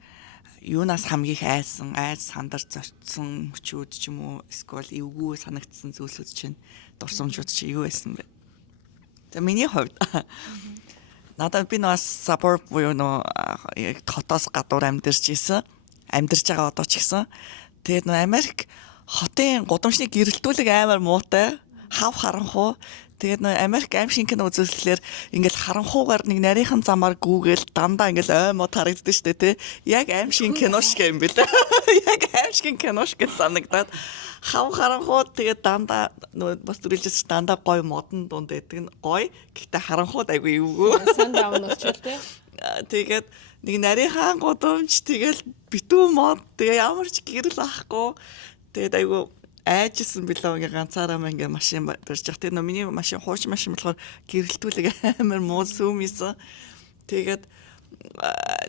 юунаас хамгийн их айсан, айд сандарч зочсон хүчүүд ч юм уу эсвэл эвгүй санагдсан зүйлсүүд чинь дурсамжууд чи юу байсан бэ? За миний хувьд надад би бас suburb буюу яг хотоос гадуур амьдарч исэн. Амьдарч байгаа одоо ч гэсэн. Тэгээд Америк хотын гудамжны гэрэлтүүлэг амар муутай, хав харанхуу. Тэгээд Америк аим шинхэн үзүүлэлээр ингээл харанхуугаар нэг нарийнхан замаар гүүгээл дандаа ингээл ой мод харагддаг штэ тий. Яг аим шинхэн кино шиг юм бэл. Яг аим шинхэн кино шиг санагдаад хав харанхуу тэгээд дандаа бас төрүүлжсэн дандаа гой модон дунд байдаг нь гой. Гэхдээ харанхууд айгүй эвгүй. Сан даун болчихвол те. Тэгээд нэг нарийнхан гудамж тэгэл битүү мод тэгээ ямар ч гэрэл авахгүй тэгээд айгүй айжсэн билээ ингээ ганцаараа ингээ машин барьж явах. Тэгээд миний машин хууч машин болохоор гэрэлтүүлэг амар муу сүмийсэн. Тэгээд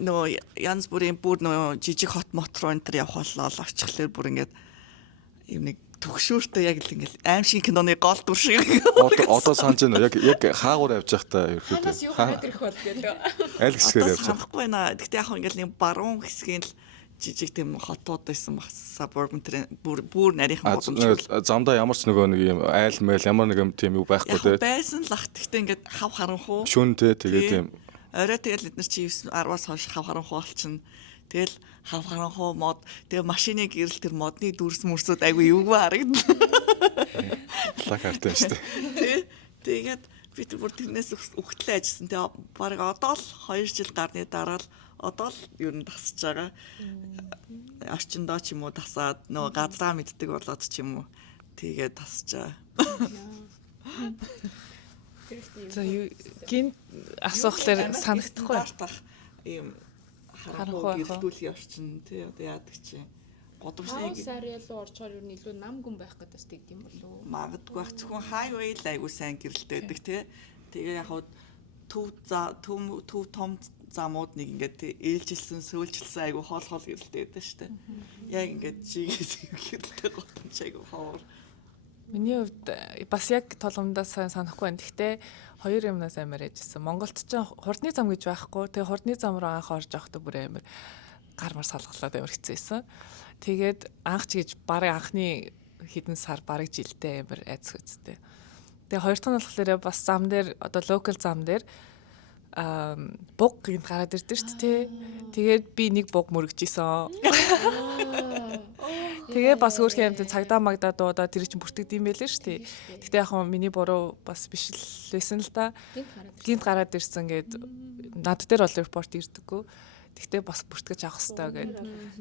нөө янз бүрийн бүр нөө жижиг хот мот руу энэ төр явах боллоо очихлаар бүр ингээ юм нэг төгшөөртэй яг л ингээл аим шиг киноны гол дүр шиг. Одоо санаж байна. Яг хаагуур явж байхдаа Ханаас юу хараад ирэх бол гэдэг. аль хэсгээр явж байгаа. Санахгүй байна. Гэхдээ яг ингээл нэг баруун хэсгийн л жижиг тийм хотууд байсан баг suburban тэр бүр нарийнхан боломж. Замдаа ямар ч нөгөө нэг юм айл майл ямар нэг юм тийм юу байхгүй яг те. байсан л ах. Гэхдээ ингээд хав харанхуу. Шүн те тэгээ тийм. Орой тэгэл эдгээр чи 10-аас хойш хав харанхуу болчихно. Тэгэл хав харанхуу мод тэгээ машины гэрэл тэр модны дүрс мөрсөд айгүй юугүй харагдана. Лаг хартай шүү дээ. Тэгээд би бүр тэрнээс өгтлээ ажилласан. Тэгээ баг одоо л 2 жил гарны дараа л Одоо л ер нь тасж байгаа. Орчиндоо ч юм уу тасаад нөгөө газраа мэддэг болоод ч юм уу тэгээд тасж байгаа. За гинт асуухлаар санагдахгүй. Ийм Харанхуй харанхуй гэрэлтүүлгийн орчин тий одоо яадаг чинь. Годамжныг сарын руу орчоор ер нь илүү нам гүн байх гэдэг бас тэгдэм болов уу? магадгүй ах зөвхөн хайвей л айгуу сайн гэрэлтээдэг тий. Тэгээ яг хав төв том замууд нэг ингээд ээлжилсэн сөөлжилсэн айгуу хоол гэрэлтээдэг штэ. Яг ингээд жигээ гэрэлтэй годамж айгуу ховор. Миний хувьд бас яг толгомдоо сайн санахгүй байна. Гэхдээ хоёр юмнаас амар яжсэн. Монголд ч хурдны зам гэж байхгүй. Тэгээ хурдны зам руу анх орж явахдаа бүр амар гармар салгалаад амар хэцээсэн. Тэгээд анх ч гэж барыг анхны хэдэн сар барыг жилдээ амар айцх үсттэй. Тэгээ хоёр дахь нь болохоор бас зам дээр одоо локал зам дээр буг гинт гараад ирдэ шүү дээ. Тэгээд би нэг буг мөрөгжижсэн. Тэгээ бас хөөрхөн амт цагдаа магдаа дуудаа тэр чинь бүртгэдэм байлээ шүү дээ. Гэтэ яг хөө миний буруу бас биш л байсан л да. Гинт гараад ирсэн гээд над дээр бол репорт ирдэггүй. Тэгтээ бас бүртгэж авах хэрэгтэй гээд.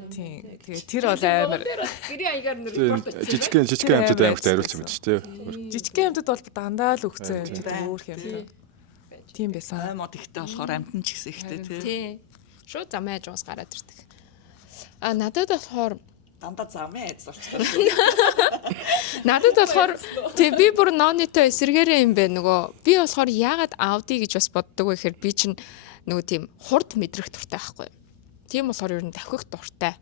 Тийм. Тэгээ тэр бол амар Гэрийн аягаар нь репорт Жижигхэн амтад амарт хариулж юм байна шүү дээ. жижигхэн амтд бол дандаа л өгцөө юм чинь хөөрхөн амт. Тийм байсан. Аймад ихтэй болохоор амтан ч гэсэн ихтэй тий. тий. Шууд замын хажуус гараад ирдэг. Надад болохоор Дандаа замын айц болчихлоо. Надад болохоор тий би бүр ноонитоо эсэргээрээ юм бэ нөгөө би болохоор яагаад Audi гэж бас боддог вэ гэхээр би чинь нөгөө тийм хурд мэдрэх дуртай байхгүй. Тийм болохоор ер нь давхих дуртай.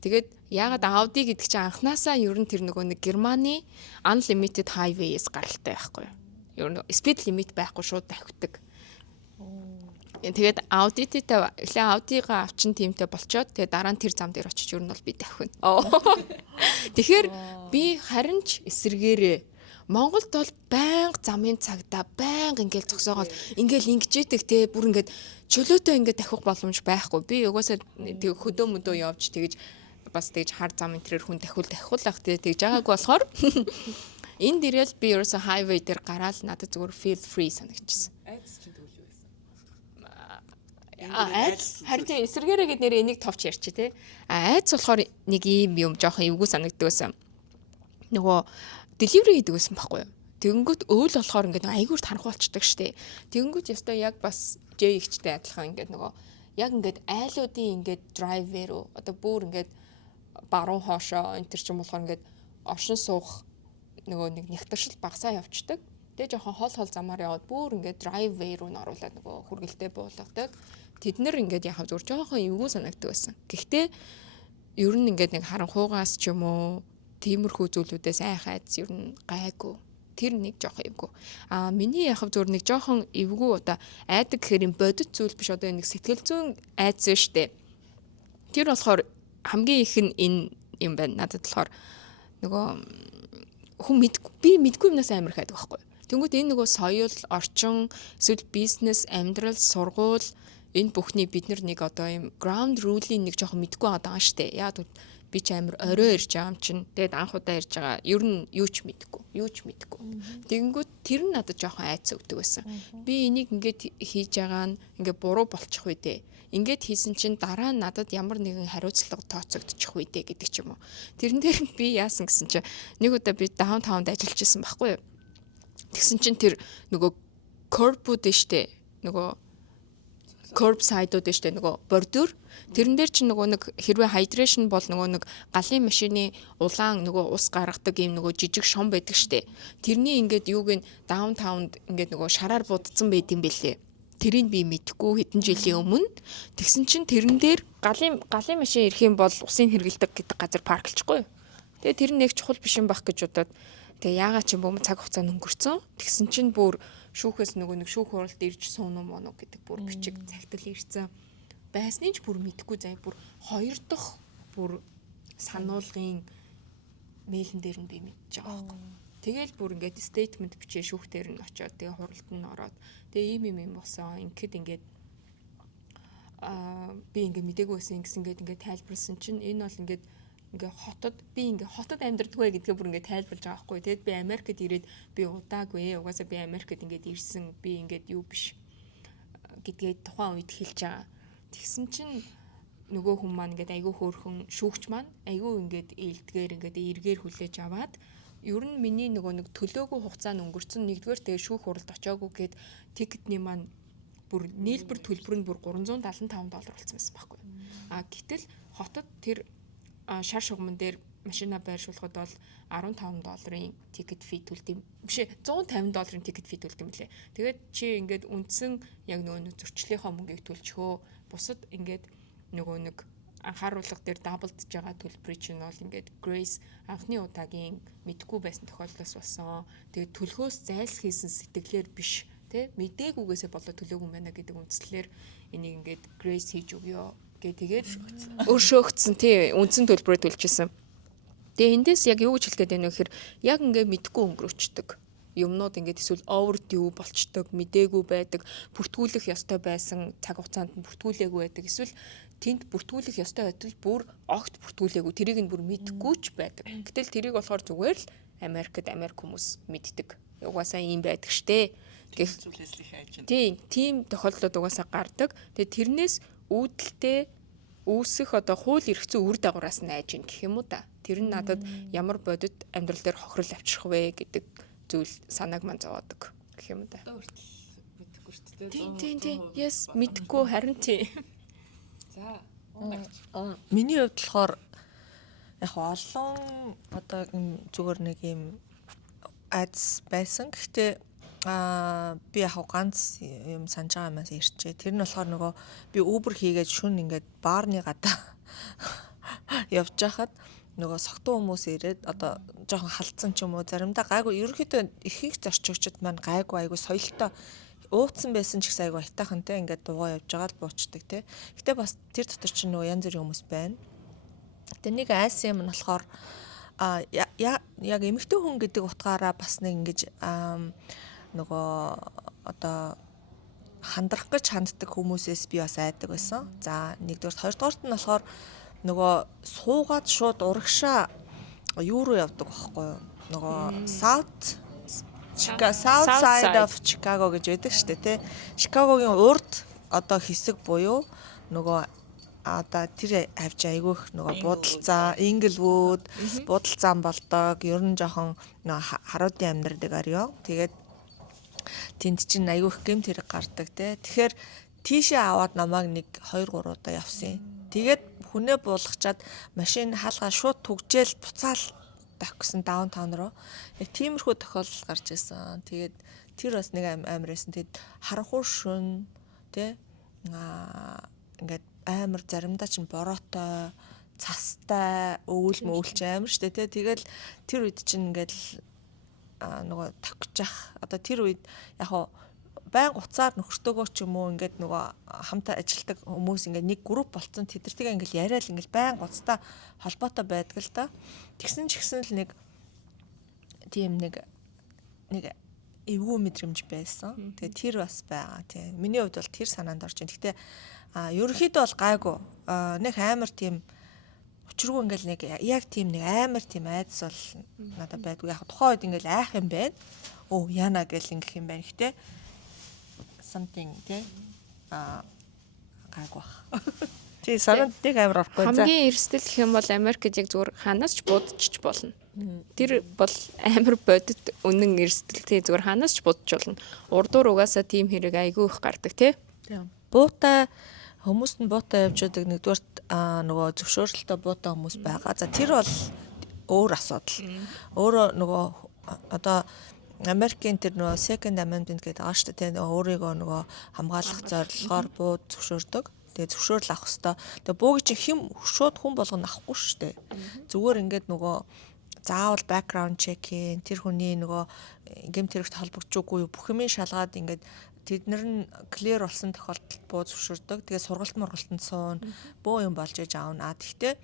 Тэгээд яагаад Audi гэдэг чинь анханасаа ер нь тэр нөгөө нэг Германы unlimited highway-с гаралтай байхгүй. Ер нь speed limit байхгүй шууд давхидаг. Тэгээд аудиттэй эхлээ аудигаа авчин тиймтэй болчоод тэгээд дараа нь тэр зам дээр очиж ер нь бол би давхина. Тэгэхээр би харин ч эсэргээрээ Монголд бол байнга замын цагдаа байнга ингээл зогсоогоод ингээл ингэжээдэг те бүр ингээд чөлөөтэй ингээд давхих боломж байхгүй. Би угаасаа тэг хөдөө мөдөө явж тэгж бас тэгж хар зам энэ төрөр хүн давхиулах те тэгж байгаагүй болохоор энэ дээрэл би ерөөсө хайвей дээр гараад надад зүгээр feel free санагдчихсан. Айц чинь тэгвэл юу байсан? Айц харин эсэргээрээ гэд нэр энийг товч ярьчих тий. Айц болохоор нэг ийм юм жоохон эвгүй санагддаг байсан. Нөгөө delivery гэдэг байсан байхгүй юу? Тэгэнгүүт өөл болохоор ингээд айгуурт харанхуй болчдөг штэ. Тэгэнгүүт ёстой яг бас JX-тэй адилхан ингээд нөгөө яг ингээд айлуудын ингээд drive руу одоо бүр ингээд баруун хоошоо энэ төр чим болохоор ингээд оршин суух нөгөө нэг нягтаршил багасаа явцдаг. Тэгээ жоохон хол замаар яваад бүр ингээд drive-way руу н оруулаад нөгөө хүргэлтэд буулгадаг. Тэд нэр ингээд яхав зүгээр жоохон эвгүй санагддаг байсан. Гэхдээ ер нь ингээд нэг харанхуугаас ч юм уу тиймэрхүү зүйлүүдээс айхайц ер нь гайгүй. Тэр нэг жоохон эвгүй. Миний яхав зүгээр нэг жоохон эвгүй одоо айдаг гэхээр юм бодит зүйл биш одоо нэг сэтгэл зүйн айц штэ. Тэр болохоор хамгийн их нь энэ юм байна. Надад болохоор нөгөө хүн мэдгүй юмнаас амар хайдаг байхгүй. Тэнгүүд энэ нөгөө соёл, орчин, эсвэл бизнес, амьдрал, сургууль энэ бүхний бид нэг одоо юм ground rule-ийн нэг жоохон мэдгүй байгаа штэ. Яг би ч амар орой ирж байгаа юм чинь. Тэгэд анх удаа ирж байгаа. Ер нь юу ч мэдгүй. Тэгэнгүүт тэр нь надад жоохон айц өгдөг байсан. Би энийг ингээд хийж байгаа нь ингээд буруу болчих үү дээ. Ингээд хийсэн чинь дараа нь надад ямар нэгэн хариуцлага тооцогдчих үү дээ гэдэг ч юм уу. Тэрэн дээр би яасан гэсэн чинь нэг удаа би даунтаунд ажиллаж исэн байхгүй юу. Тэгсэн чинь тэр нөгөө curb-ууд штэ. Нөгөө curbside-ууд штэ нөгөө бордюр. Тэрэн дээр чинь нөгөө нэг хэрвээ hydration бол нөгөө нэг галын машины улаан нөгөө ус гаргадаг юм нөгөө жижиг шом байдаг штэ. Тэрний ингээд юуг нь даунтаунд ингээд нөгөө шараар будцсан байд юм бэлээ. Тэрийг би мэдгүй хэдэн жилийн өмнө тэгсэн чинь тэрэн дээр галын машин ирэх юм бол усын хэрэгэлдэг гэдэг газар парклчихгүй. Тэгээ тэр нэг чухал биш юм байх гэж удаад тэгээ яагаад ч юм бом цаг хугацаа өнгөрцөн. Тэгсэн чинь бүр шүүхээс нөгөө нэг шүүх хуралд ирж суунаа моно гэдэг бүр бичиг цагтл ирсэн. Байсныг ч бүр мэдгүй заа бүр хоёр дахь бүр сануулгын мэйлэн дээр нь би мэдчихэж байгаа байхгүй. Тэгэл бүр ингээд statement бичээ шүүх дээр нь очиод тэгээ хуралд нь ороод тэгээ ийм болсон. Ингээд би ингээд мдэггүй байсан ингээд тайлбарласан чинь энэ бол ингээд хотод би хотод амьдардаггүй гэдгээ бүр ингээд тайлбарлаж байгаа байхгүй. Тэгэд би Америкт ирээд би удаагүй. Угаасаа би Америкт ингээд ирсэн. Би ингээд юу биш гэдгээ тухайн үед хэлж байгаа. Тэгсэн чинь нөгөө хүн маань ингээд айгүй хөөрхөн шүүгч маань айгүй ингээд ээлдгээр ингээд эргээр хүлээж аваад ер нь миний нөгөө нэг төлөөгүй хугацаа нь өнгөрцөн нэгдүгээр тэгээ шүүх хуралд очиагүй гэд тикетний маань бүр нийлбэр төлбөр нь бүр $375 болсон байсан байхгүй. Гэтэл хотод тэр шар шугамн дээр машина байршуулахад бол $15 тикет фи төлдөг юм. Биш ээ $150 тикет фи төлдөг юм лээ. Тэгээд чи ингээд үндсэн яг нөгөө зөрчлийнхөө мөнгийг төлчихөө. Бусад ингээд нөгөө нэг анхааруулга дээр даблдж байгаа төлбөрийг чинь бол ингээд Grace анхны удаагийн мэдгүй байсан тохиолдлоос болсон. Тэгээд төлхөөс зайлс хийсэн сэтгэлээр биш тэ мдэггүйгээсээ болоо төлөөгүй юм байна гэдэг үндслээр энийг ингээд Grace хийж өгөө гэ тэгээд өршөөгдсөн тий үндсэн төлбөрөө төлчихсэн. Тэгээ эндээс яг юу гэж хэлэх гээд байна вэ гэхээр яг ингээд мэдгүй өнгөрөөчдөг юмнууд ингээд эсвэл overdue болчдөг, мдээгүй байдаг, бүртгүүлэх ёстой байсан цаг хугацаанд нь бүртгүүлээгүй байдаг. Эсвэл тэнд бүртгүүлэх ёстой байтал бүр огт бүртгүүлээгүй. Тэрийг нь бүр мэдгүй ч байдаг. Гэтэл тэрийг болохоор зүгээр л Америкт Америк хүмүүс мэддэг. Угаасаа ийм байдаг штэ. Зүйлслэх ажин. Тийм тохиолдлууд угаасаа гардаг. Тэгээ тэрнээс үүдэлтэй үүсэх одоо хууль эрх зүйн үр дагавраас нь айж ин гэх юм уу та. Тэр нь надад ямар бодит амьдрал дээр хохирол авчрах вэ гэдэг зүйл санааг мань зовоодог гэх юм да. Одоо хүртэл мэдэхгүй шүү дээ. Тийм. Yes, мэдгүй харин тийм. За. Миний хувьд болохоор яг олон одоо зүгээр нэг юм айдас байсан. Гэхдээ би яг ганц юм санаж байгаа юмас ирчээ. Тэр нь болохоор нөгөө би Uber хийгээд шүн ингээд баарны гадаа явж байхад нөгөө согтун хүмүүс ирээд одоо жоохон халдсан ч юм уу заримдаа гайгүй ерөнхийдөө ихийг зорчигчд маань гайгүй айгүй соёлтой ууцсан байсан ч гэсэн айгүй айтахантай ингээд дугаа явж байгаа л буучдаг тий. Гэтэ бас тэр дотор чинь нөгөө янз бүрийн хүмүүс байна. Тэгээ нэг айс юм нь болохоор яг эмэгтэй хүн гэдэг утгаараа бас нэг ингэж нөгөө одоо хандрах гэж ханддаг хүмүүсээс би бас айдаг байсан. За нэгдүгээр хоёрдугаарт нь болохоор нөгөө суугаад шууд урагшаа юу руу явдаг байхгүй юу? Нөгөө South side of Chicago гэж байдаг шүү дээ тий. Чикагогийн урд одоо хэсэг буюу нөгөө одоо тэр авч айгүйх нөгөө будалцаа, Inglewood будалцаан болдог. Ер нь жоохон харуудын амьдралыг арио. Тэгээд тэнд чинь айгүйх гэмт хэрэг гардаг тий. Тэгэхээр тийшээ аваад намайг 1 2 3 удаа явсан. Тэгээд хүнээ буулгачаад машин хаалгаа шууд түгжээл буцаал тавьсан даунтаун руу. Яг тиймэрхүү тохиолдол гарч ирсэн. Тэгээд тэр бас нэг амар байсан. Тэгээд харанхуй шүн тий ингээд амар заримдаа чинь бороотой, цастай, өвөл мөвөлч амар штэ тий. Тэгэл тэр үед чинь ингээд нөгөө тавьчих. Одоо тэр үед яг хаа байн уцаар нөхөртөөгөө ч юм уу ингээд нөгөө хамтаа ажилладаг хүмүүс ингээд нэг групп болцсон тэдэртэйгээ ингээд яриад ингээд байн гоцтой холбоотой байдаг л да. Тэгсэн ч гэсэн л нэг тийм нэг эвгүй мэдрэмж байсан. Тэгээ тэр бас байгаа тийм. Миний хувьд бол тэр санаанд орж байна. Гэхдээ ерөнхийдөө бол гайгүй. Нэг амар тийм учиргүй ингээд нэг яг тийм нэг амар тийм айдас бол надад байдгүй. Яг тухайн үед ингээд айх юм байна. Оо яана гэл ингэх юм байна. Гэхдээ something тий гайгүй. Тий санаад нэг амар орохгүй. Хамгийн эрсдэл гэх юм бол Америкт яг зүгээр ханаас ч будчих болно. Тэр бол амар бодит үнэн эрсдэл тий зүгээр ханаас ч будчих болно. Урдуур угаасаа тийм хэрэг айгүй их гардаг тий. Буутай хүмүүст нь буутай явж байдаг нэгдүгээрт нөгөө зөвшөөрөлтөй буутай хүмүүс байгаа. За тэр бол өөр асуудал. Өөрөө нөгөө одоо Америкийн тэр нөгөө Second Amendment гэдэг байгаа шүү дээ. Өөрийгөө нөгөө хамгаалах зорилгоор бууд зөвшөөрдөг. Тэгээ зөвшөөрөл авах хэвээр. Тэгээ буугийн чинь хэм шууд хүн болгоно авахгүй шүү дээ. Зүгээр ингээд нөгөө заавал background check-ийн тэр хүний нөгөө гэмт хэрэгт холбогдож үгүй бүх юмыг шалгаад ингээд тэднэр нь clear болсон тохиолдолд буу зөвшөөрдөг. Тэгээ сургалт мургалтанд суун бөө юм болж иж аавна. Тэгтээ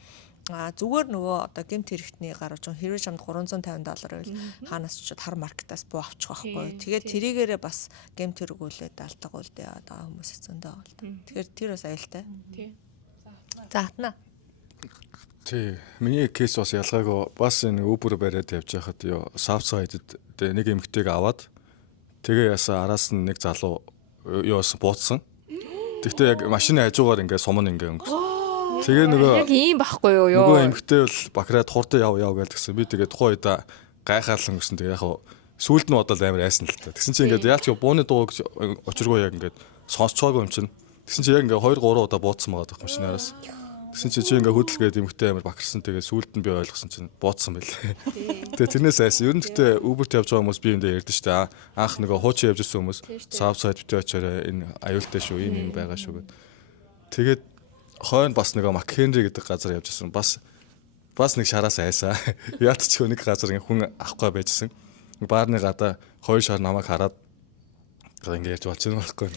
зүгээр нөгөө одоо гэмт хэрэгтний гаруй ч хэрвээ чамд $350 байвал хаанаас ч хар маркетаас буу авчих байхгүй. Тэгээд тэрийгээрээ бас гэмт хэрэгүүлээд алтга үлдээ одоо хүмүүс зөндөө байгаа л да. Тэгэхээр тэр бас аюултай. Тий. Заатна. Тий. Миний кейс бас ялгаагүй. Бас энэ Uber бариад явж байхад ёо South Side-д нэг эмэгтэйг аваад тэгээ ясаа араас нь нэг залуу ёос бууцсан. Тэгтээ яг машины хажуугаар ингээ сумн ингээ өнгөрсөн. Тэгээ нөгөө Яг ийм байхгүй юу ёо. нөгөө эмгтэй бол бакраад хурдан яв гэдгсэн. Би тэгээ тухайн үед гайхаалсан гэсэн. Тэгээ яг сүүлд нь бодол амар айсан л та. Тэгсэн чинь ингээд яалч бууны дуу гэж очиргоо яг ингээд сонсцоогүй юм чинь. Тэгсэн чинь яг ингээ 2 3 удаа буудсан байгаа дах машинараас. Тэгсэн чинь чи ингээ хөдөлгээд эмгтэй амар бакарсан. Тэгээ сүүлд нь би ойлгосон чинь буудсан байлээ. Тэгээ тэрнээс айсан. Ер нь гэхдээ Uber-т явж байгаа хүмүүс би юм дээр ярьдэн шүү дээ. Анх нөгөө хуучин явж ирсэн хүмүүс Southside битээ очоорой энэ аюултай шүү ийм байгаа шүү гэд. Тэгээд хойно бас нөгөө McHenry гэдэг газар явж ирсэн. Бас нэг шараас айсаа. Яат ч нэг газар хүн авахгүй байжсэн. Баарны гадаа 2 шар намайг хараад ингээд ярьж болж байгаа байхгүй.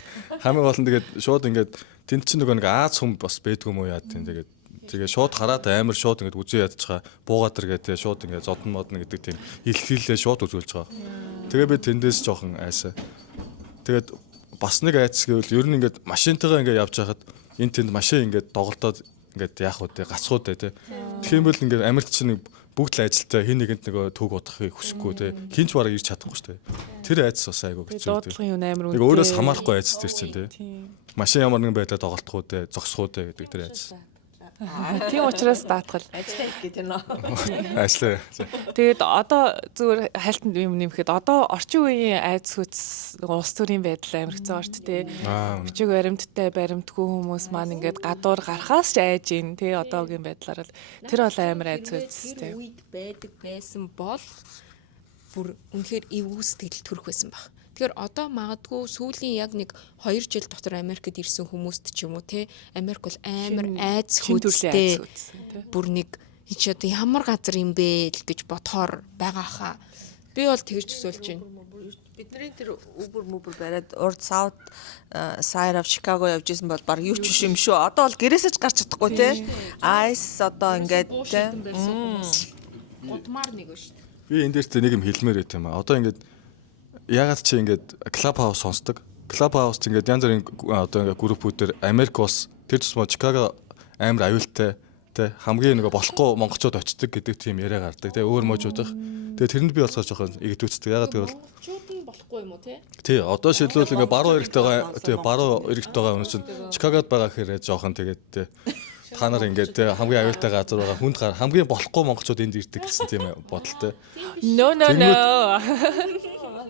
Хамгийн гол нь тэгээд шууд ингээд тэнд чинь нөгөө нэг Аз хүм бас байдгүй мó яа тийм тэгээд шууд хараад амар шууд ингээд үзээ ядчихаа буугаад тэргээ шууд ингээд зодон модно гэдэг тийм илхийлээ шууд үзүүлж байгаа. Тэгээ би тэндээс жоохон айсаа. Тэгээд бас нэг айц гэвэл ер нь ингээд машинтайгаа ингээд явж байхад энэ тэнд машин ингээд доголдоод ингээд яах вэ гацхууд те. Тэгэх юм бол ингээд Америкт чинь бүгд л ажилтаа хин нэгэнд нөгөө төг удахыг хүсэхгүй те. Хинч бараг ирж чадахгүй шүү дээ. Тэр айц бас айгу хэцүү те. Нэг өөрөөс хамаарахгүй айц тэр чинь те. Машин ямар нэгэн байдлаар доголдох уу те, зогсох уу те гэдэг тэр айц. Тийм учраас даатгал. Ажиллаа гэдэг нь. Ажлаа. Тэгээд одоо зүгээр хайлтанд юм нэмэхэд одоо орчин үеийн айц хүч улс төрийн байдал амирхсан орт те. Бичиг баримттай баримтгүй хүмүүс маань ингээд гадуур гарахаас ч айж ийн те одоогийн байдлаар л тэр бол амар айц хүч те. Үед байдаг байсан бол бүр үнэхээр эвгүй сэтгэл төрөх байсан баг. Тэгэхээр одоо магадгүй сүүлийн яг нэг 2 жил дотор Америкт ирсэн хүмүүст ч юм уу те Америк бол амар айц хүчтэй бүр нэг чи одоо ямар газар юм бэ л гэж бодохоор байгаа хаа. Би бол тэгж төсөөлж байна. Бидний тэр Uber бариад урд South Side of Chicago явж исэн бол баг юу ч биш юм шүү. Одоо бол гэрээсээ ч гарч чадахгүй те. Ice одоо ингээд те. Удмаар нэг шүү дээ. Би энэ дээр нэг юм хэлмээр байт юм аа. Одоо ингээд ягаад чи ингээд Clubhouse сонсдог. Clubhouse ингээд янз бүрийн одоо ингээд группүүдээр Америк улс тэр тусмаа Чикаго амар аюултай тэ хамгийн нөгөө болохгүй монголчууд очдөг гэдэг тийм яриа гардаг тэ өөр можуудах. Тэгээ тэрэнд би болцоо жоохон игдүүцдэг. Ягаад гэвэл Монголчууд нь болохгүй юм уу те? тий одоо шилбэл ингээд баруун эрэгт байгаа тий баруун эрэгт байгаа хүмүүс чинь Чикагод байгаа хэрэг жоохон тэгээд тэ та нар ингээд тэ хамгийн аюултай газар байгаа хүнд хамгийн болохгүй монголчууд энд ирдэг гэсэн тийм бодолтой. No.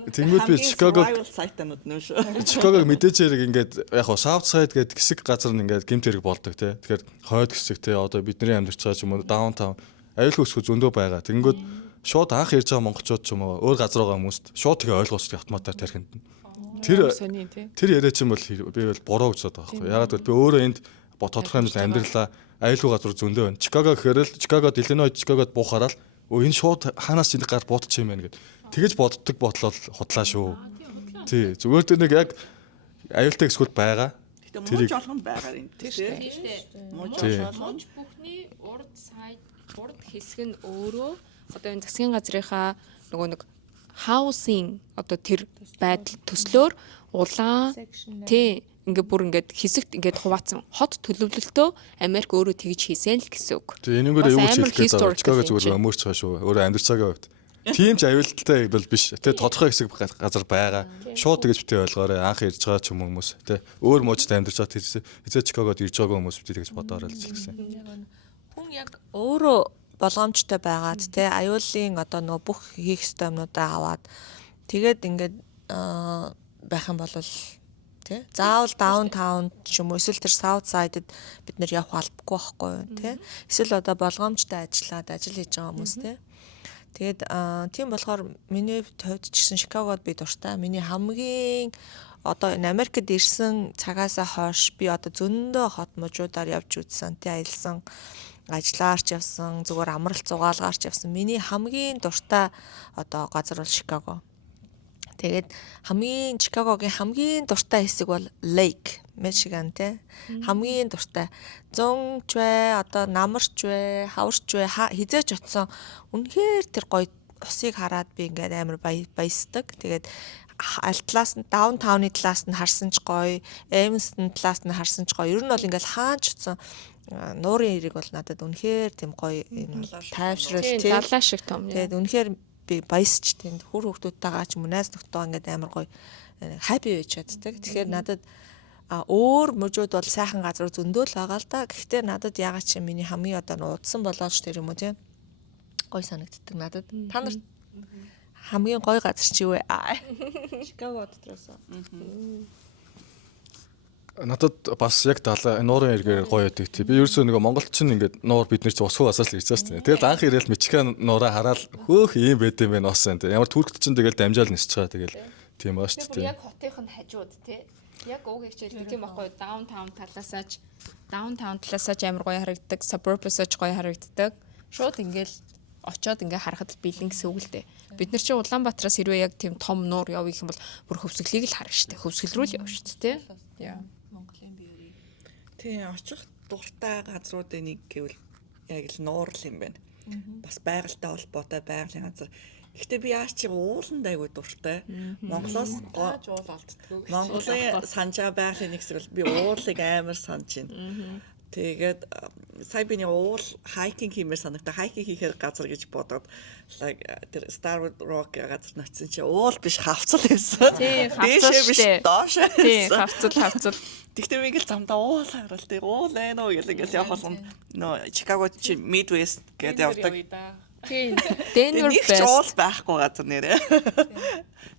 Тэнгүүд би Чикаго сайтанууд нөө шүү. Чикагог мэдээж хэрэг ингээд яг хоо Southside гэдэг хэсэг газар нь ингээд гэмт хэрэг болдог тий. Тэгэхээр хойд хэсэг тий одоо бидний амьдарч байгаа ч юм уу даунтаун аюулгүй хэсгүүд зөндөө байгаа. Тэнгүүд шууд анх ирж байгаа монголчууд ч юм уу өөр газар байгаа хүмүүст шууд тэгээ ойлгоосч автоматар тархинд. Тэр яриа чинь бол би бол буруу гэж боддог байхгүй. Ягаад гэвэл би өөрөө энд тодорхой хэмжээнд амьдралаа аюулгүй газар зөндөө байна. Чикаго гэхээр л Чикагод Illinois Чикагод буухаараа л энэ шууд хаанаас энэ гар буутчих юм бэ гэдэг. Тэгэж боддог бодлол худлаа шүү. Тий. Зүгээр тэр нэг яг аюултай хэсгүүд байгаа. Тэрийг болгонд байгаа юм тий. Мууч бүхний урд хэсэг нь өөрөө одоо энэ засгийн газрынхаа нөгөө нэг housing одоо тэр байдал төслөөр улаан тий ингээ бүр ингээд хэсэгт ингээд хуваацсан хот төлөвлөлтөө Америк өөрөө тэгж хийсэн л гэсэн үг. Тий энэгээр юу ч хэлэх гээд Чикаго зүгээр өмөрч байгаа шүү. Өөрөө амьдарч байгаа хувьд. Тийм ч аюултай бол биш. Тэ тодорхой хэсэг газар байгаа. Шууд тэгж битээ ойлгоорой. Анх ирж байгаа ч юм хүмүүс тэ өөр мужид амьдарч байгаа хэзээ Чикагод ирж байгаа хүмүүс битээ тэгж бодоорой л гэсэн. Хүн яг өөрөө болгоомжтой байгаад те аюулын одоо нөгөө бүх хийх ёстой юмнуудаа аваад тэгээд ингээд байх юм бол те заавал даунтаун ч юм уу эсвэл тэр South Side-д бид нэр явах албагүй байхгүй юу те эсвэл одоо болгоомжтой ажиллаад ажил хийж байгаа хүмүүс те тэгээд тийм болохоор миний хувьд ч гэсэн Чикагод би дуртай. Миний хамгийн одоо энэ Америкт ирсэн цагаасаа хойш би одоо зөндөө хот мужуудаар явж үзсэн тий аялсан ажиллаарч явсан зүгээр амралт зугаалгаарч явсан. Миний хамгийн дуртай одоо газар бол Чикаго. Тэгээд Чикагогийн хамгийн дуртай хэсэг бол Lake Michigan тий хамгийн дуртай 100 ч бай одоо намарч бай хаварч бай хизээч очсон үнэхээр тэр гоё усыг хараад би ингээд амар баясдаг. Тэгээд аль талаас нь даунтауны талаас нь харсан ч гоё, Эвенстон талаас нь харсан ч гоё. Ер нь бол ингээд хаанч утсан нуурын ирэг бол надад үнэхээр тийм гоё юм тайвшрал тий далаа шиг том. Тэгээд үнэхээр би баясч тэнд хүр хүүхдүүдтэйгээ ч юм уу найз нөхдөйгээ ингээд амар гоё happy байж чаддаг. Тэгэхээр надад өөр мужууд бол сайхан газар зөндөө л байгаа л да. Гэхдээ надад ягаад чи миний хамгийн одоо нуудсан болооч тэр юм уу тийм гой санагддаг надад. Та нарт хамгийн гой газар чи юу вэ? Чикаго дотроос. Надад бас яг нуурын эргээр гоё байдаг тий. Би ерөөсөө нөгөө монголчин ингээд нуур бид нар чи ус хугасаас л ирчихсэн тий. Тэгэл анх ирээл Мичиган нуураа хараад хөөх ийм байд юм байна уусан тий. Ямар туркт чинь тэгэл дамжаал нисэж байгаа тэгэл тийм баа шүү дээ. Яг хотынх нь хажууд тий. Яг уг хичээлдэг тийм байхгүй даунтаун талаасаач амар гоё харагддаг, suburb-осооч гоё харагддаг. Шууд ингээл очоод ингээ харахад бэлэн гэсэн үг л дээ. Бид нар чи Улаанбаатараас хэрвээ яг тийм том нуур явъя гэх юм бол бүр хөвсгөлийг л харна шүү дээ. Хөвсгөл рүү л явна шүү дээ, тий. Яа. Монголын биерий. Тийм очих дуртай газруудын нэг гэвэл яг л нуур л юм байна. Бас байгальтай холбоотой байгалийн газар. Гэхдээ би яаж чи ууланд айгүй дуртай. Монголоос Тааж уул алддаг. Монголын санжаа байгалийн нэг хэсэг би уулыг амар санаж байна. Тэгээд сая би нэг уул хайкинг хиймээр санагдаа. Хайкинг хийхээр газар гэж бодоод тэр Star Rock газар ноцсон чи уул биш хавцал байсан. Тий, хавцал биш доош. Тий, хавцал. Тэгтээ би ингээл замдаа уул харал тий уул ээ нөө гэл ингээл явах бол нөө Чикаго чи Midwest гэдэг явдаг. Тий. Denver Нэг ч уул байхгүй газар нэрээ.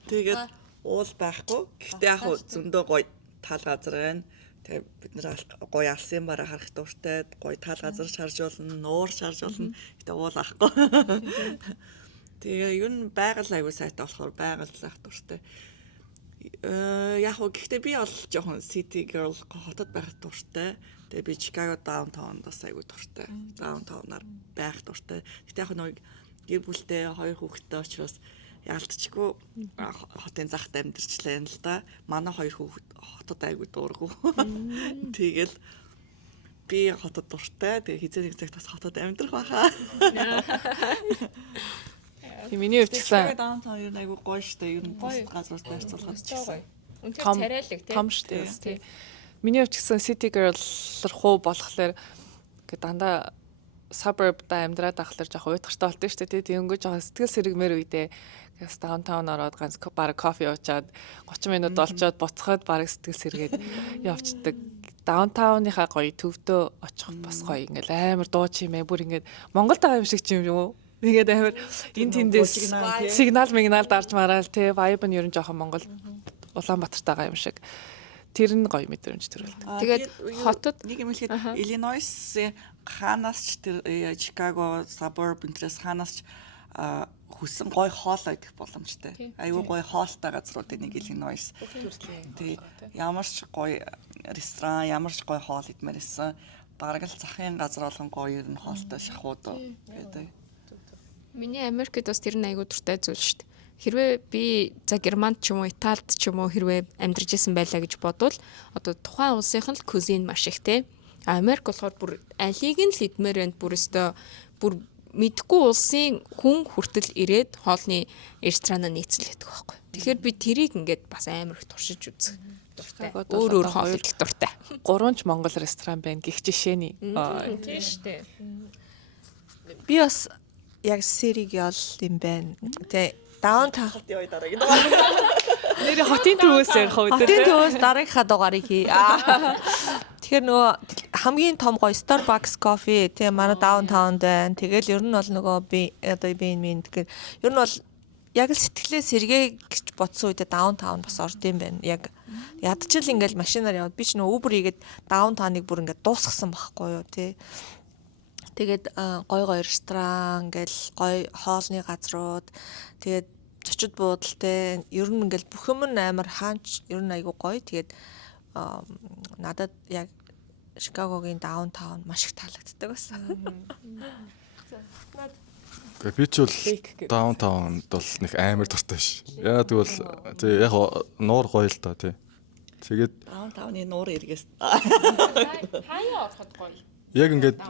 Тэгээд уул байхгүй. Гэхдээ яг зөндөө гоё тал газар байна. Тэгээ бид нэр гоё алсын бараа харах дуртай, гоё тал газар шарж болно, нуур шарж болно. Гэтэ уул ахгүй. Тэгээ юу н байгаль аягүй сайтай болохоор байгаль заах дуртай. Яг уу гэхдээ би бол жоохон city girl хотод байх дуртай. Тэгээ би Chicago downtown бас аягүй дуртай. Downtown-аар байх дуртай. Гэтэ яг нэг гэр бүлтэй 2 хүүхэдтэй учраас яалтчгүй хотын захт амьдэрчлээ л да. Манай 2 хүүхэд хотод аягүй дуургүй. Тэгэл би хотод дуртай. Тэгээ хизээ нэг цагт бас хотод амьдрах байхаа. Миний хувьд Chicago downtown юу аягүй гоё штэ. Юу бус газраас байрцуулахад ч гэсэн. Үнэхээр Том- царайлаг тий. том штэ. Тий. Миний хувьд гэсэн city girl руу болохоор гэ дандаа suburb-да амьдраад ахлаар жоохон уйтгартай болтой штэ тий. Тэгэнгүүт жоохон сэтгэл сэргмээр үедээ гэс downtown ороод ганц баг кофе уучаад 30 минут олцоод буцахад баг сэтгэл сэргээд явцдаг. Downtown-ийнхаа гоё төвдөө очих бас гоё ингээл амар дуу чимээ бүр ингээд Монголд байгаа юм шиг ч юм юу. Ингээд амар энэ тэндээс сигнал дарж мараал тий. Vibe нь ер нь жоохон Монгол Улаанбаатартай байгаа юм шиг. Тэр нь гоё мэдрэмж төрүүлдэг. Тэгээд хотод нэг юм хэлэхэд Illinois ханаас ч тэр Chicago suburb интерес ханаас ч хүссэн гоё хоол идэх боломжтой. Аюу гоё хоолтой газруудын нэг Illinois. Тэг ямар ч гоё ресторан, ямар ч гоё хоол идмээр исэн. Бараг л захын газар болгон гоё ер нь хоолтой шахууд гэдэг. миний Америкт бас тэр нь айгуу дуртай зүйл шүү дээ. Хэрвээ би за Германд ч юм уу, Италид ч юм уу хэрвээ амьдарч исэн байлаа гэж бодвол одоо тухайн улсынх нь л кузин маш их те. Америк болохоор бүр алийг нь л идмээр байна. Бүр өстө бүр мэдгүй улсын хүн хүртэл ирээд хоолны ресторан нийцэлдэг байхгүй. Тэгэхээр би тэрийг ингээд бас амар их туршиж үзэх дуртай. Өөр хоол идэх дуртай. 3 ч Монгол ресторан байна гэх жишээний. Тийм шүү дээ. Би бас яг сэриг ял юм байна. Тэ даунтаун Яа дараагийн. Нэр хотын төвөөс ярих уу хотын төвөөс дараагийнхаа дугаарыг хий. Тэгэхээр нөгөө хамгийн том гоё Starbucks coffee тийм манай даунтаунд байна. Тэгэл ер нь бол нөгөө би одоо би тэгэхээр ер нь бол яг л сэтгэлээ сэргээ гэж бодсон үедээ даунтаун бас орд юм байна. Яг ядчил ингээл машинаар яваад би ч нөгөө Uber хийгээд даунтауныг бүр ингээд дуусгасан байхгүй юу тий. Тэгээд гой ресторан ингээл гой хоолны газрууд тэгээд зочид буудалтай ер нь ингээл бүх юм амар хаанч ер нь айгу гоё. Тэгээд надад яг Шикагогийн даунтаун маш их таалагддаг байсан. Би ч бол даунтаунд бол нэг амар дуртай ш. Яа тэгвэл тий яг нуур гоё л да тий. Тэгээд Даунтауны нуур эргээс Хаяа отоход гоё. яг ингээд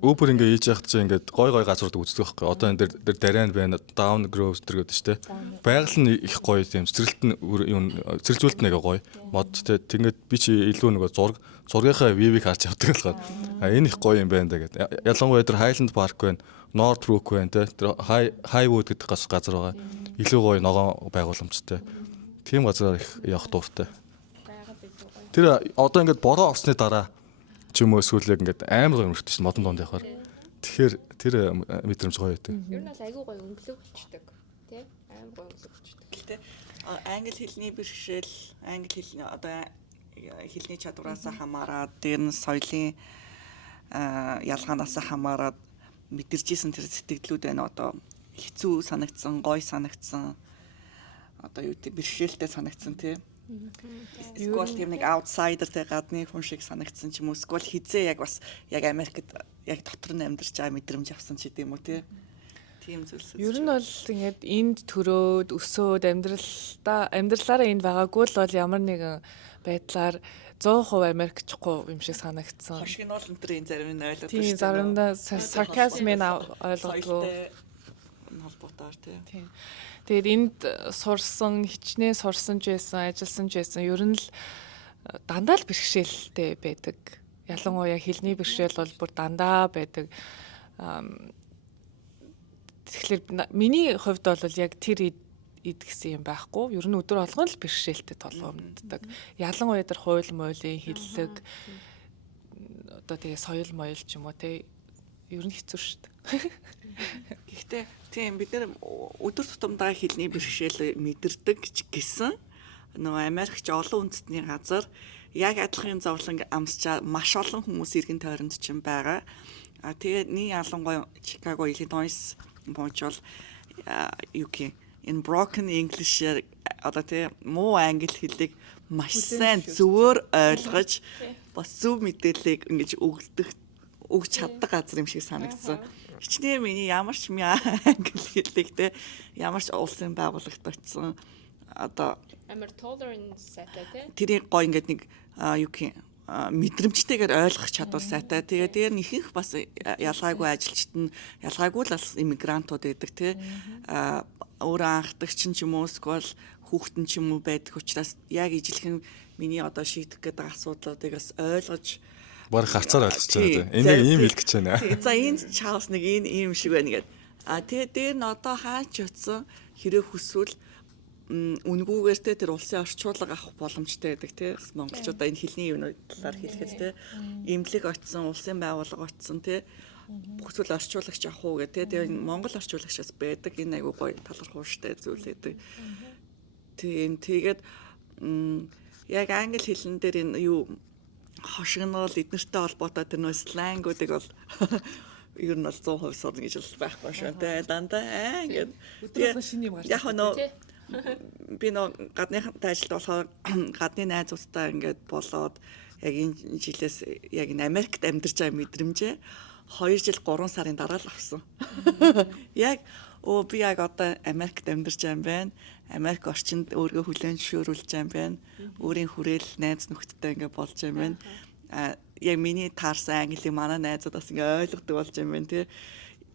Uber ингээ хийж яхад чи ингээд гой газрууд үздэг байхгүй. Одоо энэ дээр Дарайн байна, Down Grove гэдэг шүү дээ. Байгаль нь их гоё тийм цэцэрлэлт нь цэцэрлжүүлэлт нэг гоё. Мод тий тэгээд би чи илүү нөгөө зургийнхаа view-ийг харж явдаг болохоор энэ их гоё юм байна да гэдэг. Ялангуяа тэр Highland Park байна, Northbrook байна тий. Тэр Highwood гэдэг газар байгаа. Илүү гоё ногоон байгууламжтай. Тийм газараар их явах дуртай. Тэр одоо ингээд бороо орсны дараа ч юм уу эсвэл яг ингээд амар гоё мөрөгдөж модон донд явахаар. Тэгэхээр тэр мэдрэмж гоё байдаг. Ер нь бол айгүй гоё өнгөлөг болчдөг. Тэ? Амар гоё өнгөлөг болчдөг. Гэхдээ англи хэлний бэрхшээл, англи хэлний одоо хэлний чадвараас хамаарат, дээр нь соёлын ялгаанаас хамаарат мэдэрчсэн тэр сэтгэлдлүүд байна. Одоо хэцүү санагдсан, гоё санагдсан. Одоо юу гэдэг бэрхшээлтэй санагдсан тий. Эсвэл тийм нэг аутсайдертэй гадны хүн шиг санагдсан ч юм уу. Эсвэл хизээ яг бас яг Америкт яг дотор нь амьдарч байгаа мэдрэмж авсан ч гэдэм үү тий. Тийм зүйлс. Ер нь бол ингээд энд төрөөд өсөөд амьдралаараа энд байгаагүй л бол ямар нэгэн байдлаар 100% Америкчгүй юм шиг санагдсан. Хошигнол өнтрийн зарим нь ойлгодог. Тийм заримдаа сарказмын ойлгодгоо. Холбоотойр тий. Тэгээд энд сурсан, хичнээн сурсан ч байсан, ажилласан ч байсан. Ер нь л дандаа л бэрхшээлтэй байдаг. Ялангуяа хэлний бэрхшээл бол бүр дандаа байдаг. Тэгэхээр миний хувьд бол яг тэр идгсэн юм байхгүй. Ер нь өдөр болгон л бэрхшээлтэй толгомддог. Ялангуяа тэр хууль муулийн хэллэг одоо тэгээ соёл моёл ч юм уу те ер нь хэцүү шүү дээ. Гэхдээ тийм бид нэр өдөр тутамдаа хэлний бэрхшээл мэдэрдэг гэсэн нөгөө Америкч олон үндэстний газар яг адилхан зовлон амсчаа маш олон хүмүүс иргэн тойронд ч юм байгаа. Тэгээд нэг ялангуяа Чикаго Illinois Мончол UK in broken English одоо тийм муу англи хэлийг маш сайн зөвөр ойлгож бас зөв мэдээллийг ингэж өгч чаддаг газар юм шиг санагдсан. Хичнээн миний ямар ч англи хэлийг те ямар ч улсын байгууллагт очсон одоо Амар tolerance сайтай тий. тэрийг гоо ингээд нэг UK мэдрэмжтэйгээр ойлгох чадвар сайтай. Тэгээд дээр нь ихэнх бас ялгаагүй ажилчид нь ялгаагүй л бас иммигрантууд байдаг тий. Өөрөө анхдагч ч юм уу эсвэл хүүхдэн ч юм уу байдаг учраас яг ижилхэн миний одоо шийдэх гэдэг асуудлуудыг бас ойлгож Бараг хацаар ойлгож байгаа. Энийг ийм хэлэх гэж байна. За энэ чаус нэг энэ ийм шиг байна гэдэг. Тэгээд дээр нь одоо хаач утсан хэрэг хүсвэл үнгүүгээр тэр улсын орчуулга авах боломжтой байдаг тий. Монголчуудаа энэ хэлний юмнууд талаар хэлэхэд тий. Имлэг очсон, улсын байгууллага очсон тий. Бүхэл орчуулагч авах уу гэдэг тий. Тэгээ Монгол орчуулагчаас байдаг энэ айгуу гоё талархууштай зүйл байдаг. Тэгээд яг англи хэлэн дээр энэ юу хошигнол эднэртэй холбоотой тэр нөө слангуудыг бол ер нь бол 100% сурна гэж байхгүй шүү дээ. Дандаа ингээд өдөр шинэ юм гарч. Яг нөө би нөө гадныхантай ажилд болохоор гадны найзуудтай ингээд болоод яг энэ жилээс яг энэ Америкт амьдарч байгаа мэдрэмжээ 2 жил 3 сарын дараа л авсан. Яг би яг одоо Америкт амьдарч байгаа юм байна. Америк орчинд өөрийгөө хүлээн зөвшөөрүүлж байгаа юм байна. Өөрийн хүрээл найз нөхдөдтэй ингээд болж байгаа юм байна. Яг миний таарсан англи манай найзууд бас ингээд ойлгодог болж байгаа юм байна тий.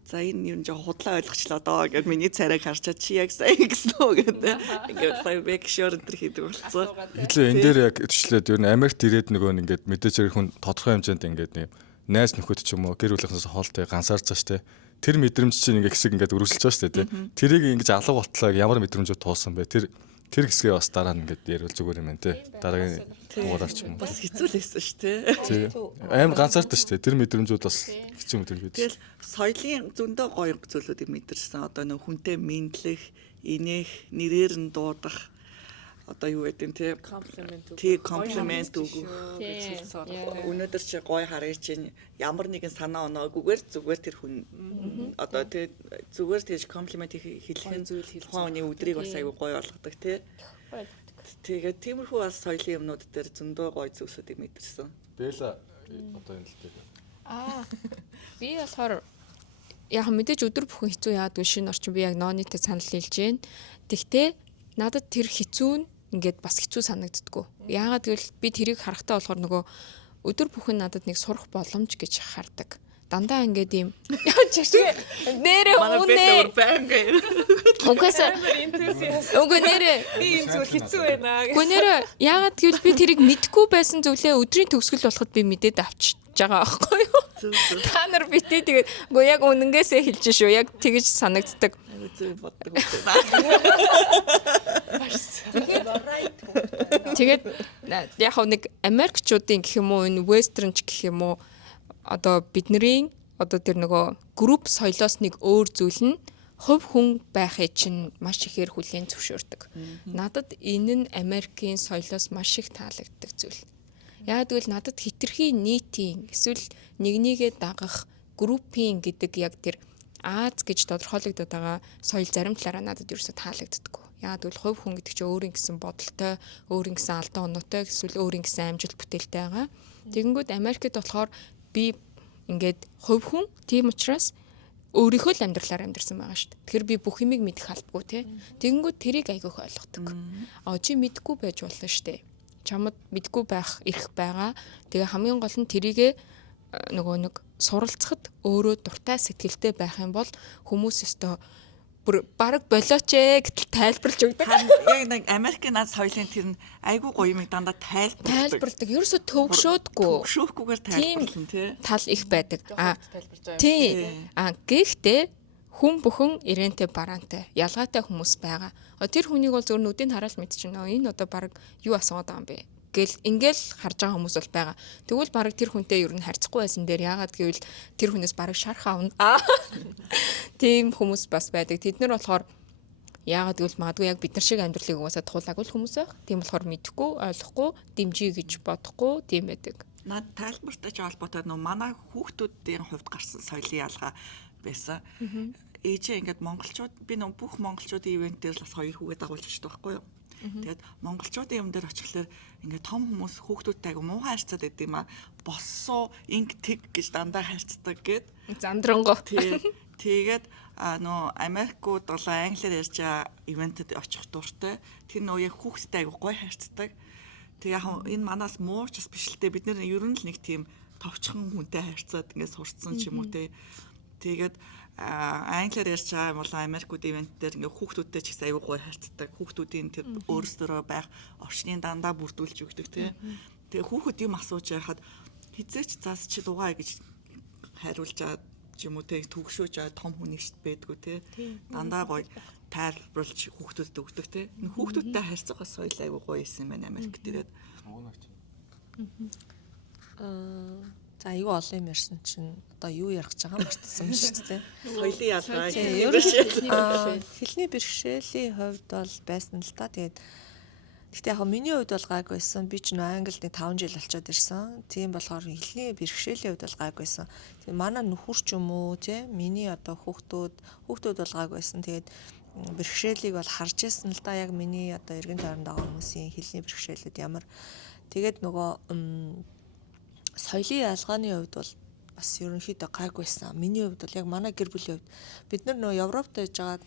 За энэ юм жоо худлаа ойлгочлаа доо гэдэг миний царайг харчаад чи яг сайн гэсэн үү гэдэг. Ингээд make sure энэ хийдэг болсон. Хэдлээ энэ дээр яг төчлөөд ер нь Америкт ирээд нөгөө ингээд мэдээж хэрэг хүн тодорхой хэмжээнд ингээд нэг найз нөхөд ч юм уу гэр бүлийнхээс хоолтой ганцаарч штэ. Тэр мэдрэмж чинь ингээ хэсэг ингээд үргэлжлэж байгаа шүү дээ тий. Тэрийг ингэж алга ботлоо ямар мэдрэмжүүд туулсан бэ? Тэр хэсгээ бас дараа нь ингээд ярил зүгээр юм байна тий. Дараагийн дугаараар ч юм уу. Бас хэцүү л байсан шүү дээ. Аим ганцаартай шүү дээ. Тэр мэдрэмжүүд бас хэцүү мэдрэмж байдаг. Тэгэл соёлын зөндөө гоё зүйлүүдийг мэдэрсэн. Одоо нөх хүнтэй мэдлэх, инех, нэрээр нь дуудах одоо юу гэдэг нь комплимент өгөх. Өнөөдөр чи гоё харагч чинь ямар нэгэн санаа оноогүйгээр зүгээр тэр хүн одоо тэг зүгээр тэгж комплимент хэлэх нь тухайн өдрийг бас аягүй гоё болгодог тий. Тэгээд тиймэрхүү бас соёлын юмнууд дээр зөндөө гоё зүйлсүүдийг мэдэрсэн. Бэла одоо энэ л дээ. Би болохоор яг мэдээж өдөр бүхэн хэцүү яадгүй шинэ орчин би яг ноонийтэй санал нийлж гээ. Тэгтээ надад тэр хэцүү нь ингээд бас хэцүү санагддггүй. Яагаад гэвэл би тэрийг харахтаа болохоор нөгөө өдөр бүхэн надад нэг сурах боломж гэж хардаг. Дандаа ингээд юм чашиг нэрээ үнэ. Угсаа нэрээ Би энэ зүйл хэцүү байна. Гүнээр яагаад гэвэл би тэрийг мэдгүй байсан зүйлээ өдрийн төгсгөл болоход би мэдээд авчиж байгаа аахгүй юу? Та нар битээ тэгээд үгүй яг үнэнгээсээ хэлж шүү. Яг тэгэж санагддаг. Айгу зөв боддог. Тэгээд яг нэг Америкчуудын гэх юм уу энэ вестернч гэх юм уу одоо бидний одоо тэр нөгөө групп соёлоос нэг өөр зүйл нь хувь хүн байхыг чинь маш ихээр хүлээн зөвшөөрдөг. Надад энэ нь Америкийн соёлоос маш их таалагддаг зүйл. Яг тэгвэл надад хитрхи нийтийн эсвэл нэгнийгээ дагах группийн гэдэг яг тэр Аз гэж тодорхойлогдоод байгаа соёл зарим талаараа надад ерөөсө таалагддаггүй. Яг тэгвэл хувь хүн гэдэг чинь өөрийн гэсэн бодолтой, өөрийн гэсэн алдаа оноотой, эсвэл өөрийн гэсэн амжилт бүтээлтэй байгаа. Тэгэнгүүт Америкт болохоор би ингээд хувь хүн тийм учраас өөрийнхөө л амьдралаар амьдэрсэн байгаа шүү дээ. Тэгэхээр би бүх юмыг мэдэх албагүй тий. Тэгэнгүүт тэрийг айгүйх ойлгодог. Чи мэдгүй байж болно шүү дээ. Чамд мэдгүй байх эрх байгаа. Тэгээ хамгийн гол нь тэрийгэ нөгөө нэг суралцахад өөрөө дуртай сэтгэлтэй байх юм бол хүмүүс өстөө бүр баг болооч гэтэл тайлбарлаж өгдөг. Яг нэг Америкийн над соёлын тэр нь айгуу гоё юм дандаа тайлбарладаг. Ерөөсө төгшөөдгүй. Төгшөөхгүйгээр тайлбарлан тий. Тал их байдаг. Тийм. Гэхдээ хүн бүхэн ирэнтэй бараантай ялгаатай хүмүүс байгаа. Тэр хүнийг бол зөвхөн нүдийг хараад мэдчихнэ. Энэ одоо баг юу асуугаад байгаа юм бэ? Гэл ингээл харж байгаа хүмүүс бол байгаа. Тэгвэл баг тэр хүнтэй ер нь харьцахгүй байсан дээр яагаад гэвэл тэр хүнээс баг шарх авна. Тийм хүмүүс бас байдаг. Тэд нар болохоор яагаад гэвэл магадгүй яг бид нар шиг амьдралыг угаасаа туулаагүй хүмүүс байх. Тийм болохоор мэдэхгүй, ойлгохгүй, дэмжиж гэж бодохгүй тийм байдаг. Наад тайлбартай ч холбоотой нөө манай хүүхдүүдийн хувьд гарсан соёлын ялгаа байсан. Ээжээ ингээд монголчууд би нөө бүх монголчуудын ивент дээр л бас хоёр хүүгээ дагуулж очдог байхгүй юу? Тэгээд монголчуудын юм дээр очихлаар ингээд том хүмүүс хүүхдүүдтэй айгу муухай харьцаад байд юм а. Боссоо инг тэг гэж дандаа харьцдаг гэд. Зандрангоо. Тэгээд нөө Америкууд бол англиар ярьж байгаа ивентэд очих дуртай. Тэр нөө яг хүүхдтэй айгу гоё харьцдаг. Тэг яг энэ манаас муу ч биш л те бид нэр ер нь л нэг тийм товчхон хүнтэй харьцаад ингээд сурцсан ч юм уу те. Тэгээд англиар ярьж байгаа юм бол Америкууд ивент дээр ингээ хүүхдүүдтэй ч гэсэн аюу гой харьцдаг. Хүүхдүүдийн тэр өөрсдөө байх орчныг дандаа бүрдүүлж өгдөг тий. Тэгээ хүүхэд юм асууж байхад хизээч заас чи дугаа гэж хариулж байгаа юм уу тий төгшөөж байгаа том хүнийг шít байдгүй тий. Дандаа гой тайлбарлаж хүүхдүүдэд өгдөг тий. Хүүхдүүдтэй харьцах соёл аюу гой байсан юм байна Америкт ирээд. За аюу олон юм ярьсан чинь одоо юу ярих гэж байгаа мартсан юм шүү дээ. Соёлын ялгаа. Хэлний бэрхшээлийн хувьд бол байсан л та. Гэхдээ яг миний хувьд бол гайг байсан. Би ч нөө Англид 5 жил болчиход ирсэн. Тийм болохоор хэлний бэрхшээлийн хувьд бол гайг байсан. Тэгээ манай нөхөр ч юм уу тий миний одоо хүүхдүүд бол гайг байсан. Тэгээд бэрхшээлийг бол харж ирсэн л да. Яг миний одоо эргэн тойронд байгаа хүмүүсийн хэлний бэрхшээлүүд ямар. Тэгээд нөгөө соёлын ялгааны хувьд бол бас ерөнхийдөө гайг байсан. Миний хувьд бол яг манай гэр бүлийн хувьд бид нар нөө Европт байж байгаад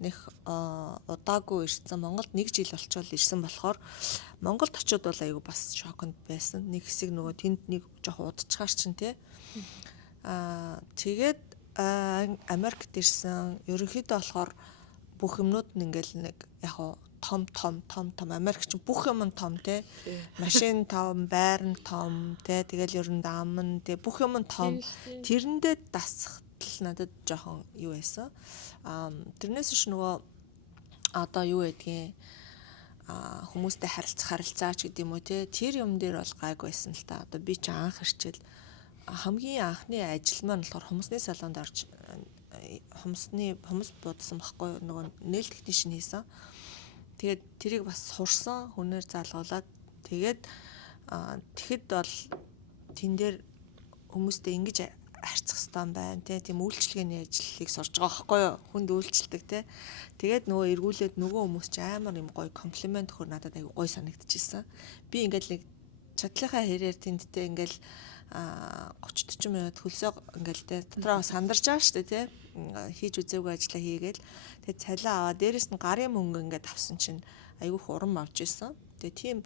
нэг удаагүй ирсэн. Монголд 1 жил болчихвол ирсэн болохоор Монголд очиод бол айгүй бас шоконд байсан. Нэг хэсэг нөгөө тэнд нэг жоох удчихаар чинь тий. Тэгээд Америкт ирсэн. Ерөнхийдөө болохоор бүх юмнууд нь ингээл нэг яг том Америк ч бүх юм том тий. Машин том, байр нь том тий. Тэгэл ер нь ам нь тий бүх юм том. Тэрэндээ дасгал надад жоохон юу байсан. Тэрнээс ч нөгөө одоо юу гэдгийг хүмүүстэй харилцаач гэдэг юм уу тий. Тэр юм дээр бол гайг байсан л та. Одоо би ч анх ирчээл хамгийн анхны ажил маань болохоор хүмүүсний салонд орж хүмүүс буудсан байхгүй нөгөө нээл технишн хийсэн. Тэгээд тэрийг бас сурсан хүнээр залгуулад тэгээд тэгэхэд бол тэн дээр хүмүүстэй ингэж харьцах хэрэгтэй байна тийм үйлчлэгээний ажлыг сурж байгаа байхгүй юу хүнд үйлчлдэг тэгээд нөгөө эргүүлээд нөгөө хүмүүс ч амар юм гоё комплимент өгөхөр надад аягүй гоё санагдчихсан. Би ингээл нэг чадлынхаа хэрээр тэндтэй ингээл 30-40 минут хөлсөө ингээл дотроо сандарч байгаа шүү дээ хийж үзээгүй ажлаа хийгээл тэгээд цалиа аваа дээрэс нь гарын мөнгө ингээд авсан чинь аягүй их урам авч ирсэн. Тэгээд тийм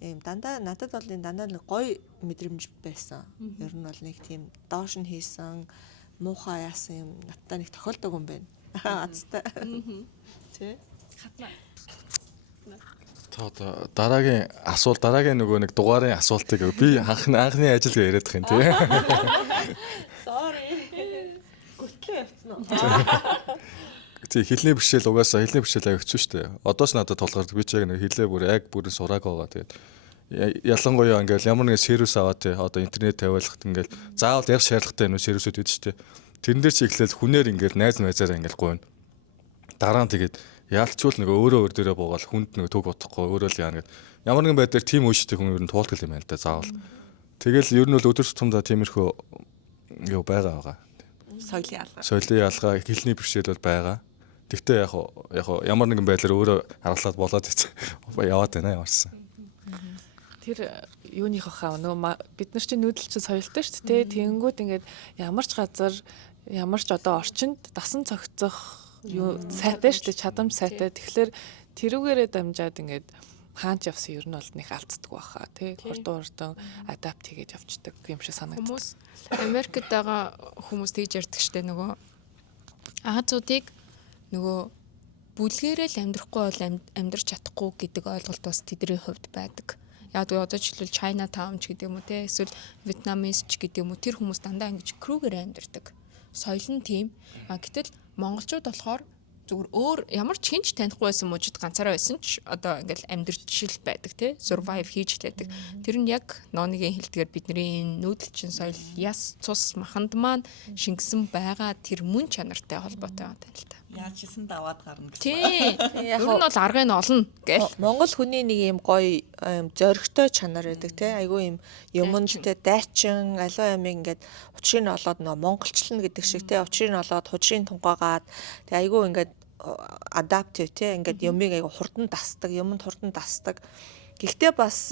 юм дандаа надад бол энэ дандаа нэг гоё мэдрэмж байсан. Ер нь бол нэг тийм доош нь хийсэн муухай яасан юм надтай нэг тохиолдог юм байна. Азтай. Тэ? Та одоо дараагийн нөгөө нэг дугаарын асуултыг би анхны ажилгаа яриад их юм тий. Sorry. Гүтлээ явцсан уу? Тий хэлний бэрхшээл угаасаа хэлний бэрхшээл аяг хэцүү шүү дээ. Одоос надад толгойд би ч яг нэг хэлээ бүр сурааг байгаа. Тэгээд ялангуяа ингээл ямар нэгэн сервис аваад тий одоо интернет тавиулахад ингээл заавал яг шаардлагатай энэ сервисүүд үүд шүү дээ. Тэрэн дээр чи эхлээл хүнээр ингээл найз найзаараа ингээл гойно. Дараа нь тэгээд яалчвал нөгөө өөрөө өөр дээрээ буугаал хүнд нөгөө төг утахгүй өөрөө л яана гэд. Ямар нэгэн байдлаар тим үүштэй хүн ер нь туулдаг юм байна л да заавал. Тэгэл ер нь бол өдөр тутамдаа тиймэрхүү юу байгаа. Соёлын ялгаа хэлний бэрхшээл бол байгаа. Тэгвэл яг ямар нэгэн байдлаар өөрөө аргалаад болоод яваад байна ямарсан. Тэр юуных хаа нөгөө бид нар чинь нүүдэлчин соёлтой шүү дээ. Тэнгүүд ингээд ямар ч газар ямар ч одоо орчинд дасан цогцох юу сайтай шүү дээ. Чадамж сайтай. Тэгэхээр тэрүүгээрээ дамжаад ингээд хаач явсан ер нь бол нэг алддаг байхаа тий. Хурдан адапт хийгээд явцдаг юм шиг санагдав. Хүмүүс Америкт байгаа хүмүүс тэгж ярьдаг штэ нөгөө Азиудыг нөгөө бүлгээрээ л амьдрахгүй бол амьдрч чадахгүй гэдэг ойлголт бас тэдний хувьд байдаг. Яг одоо жишээлбэл China Town ч гэдэг юм уу те эсвэл Vietnamese ч гэдэг юм уу тэр хүмүүс дандаа ингэж крүүгээр амьдардаг. Соёл нь тийм. Гэтэл монголчууд болохоор зүгээр өөр ямар ч хинч танихгүй байсан мужид ганцаараа байсан ч одоо ингээл амьдрчил байдаг те survive хийж лээдэг. Тэр нь яг ноныгийн хэлдгээр бидний нүүдэлчин соёл яс цус маханд маань шингэсэн байгаа тэр мөн чанартай холбоотой байна л та. Яаж чисэн даваад гарна гэсэн. Тий. Яг нь бол аргыг нь олно гэл. Монгол хүний нэг юм гоё зоригтой чанар байдаг тий. Айгүй юм юмд тий дайчин аливаа юм ингээд учрыг нь олоод нөгөө монголчлна гэдэг шиг тий учрыг нь олоод хужрын тунгаагаад тий айгүй ингээд адаптив тий ингээд юмыг айгүй хурдан дасдаг, юмд хурдан дасдаг. Гэхдээ бас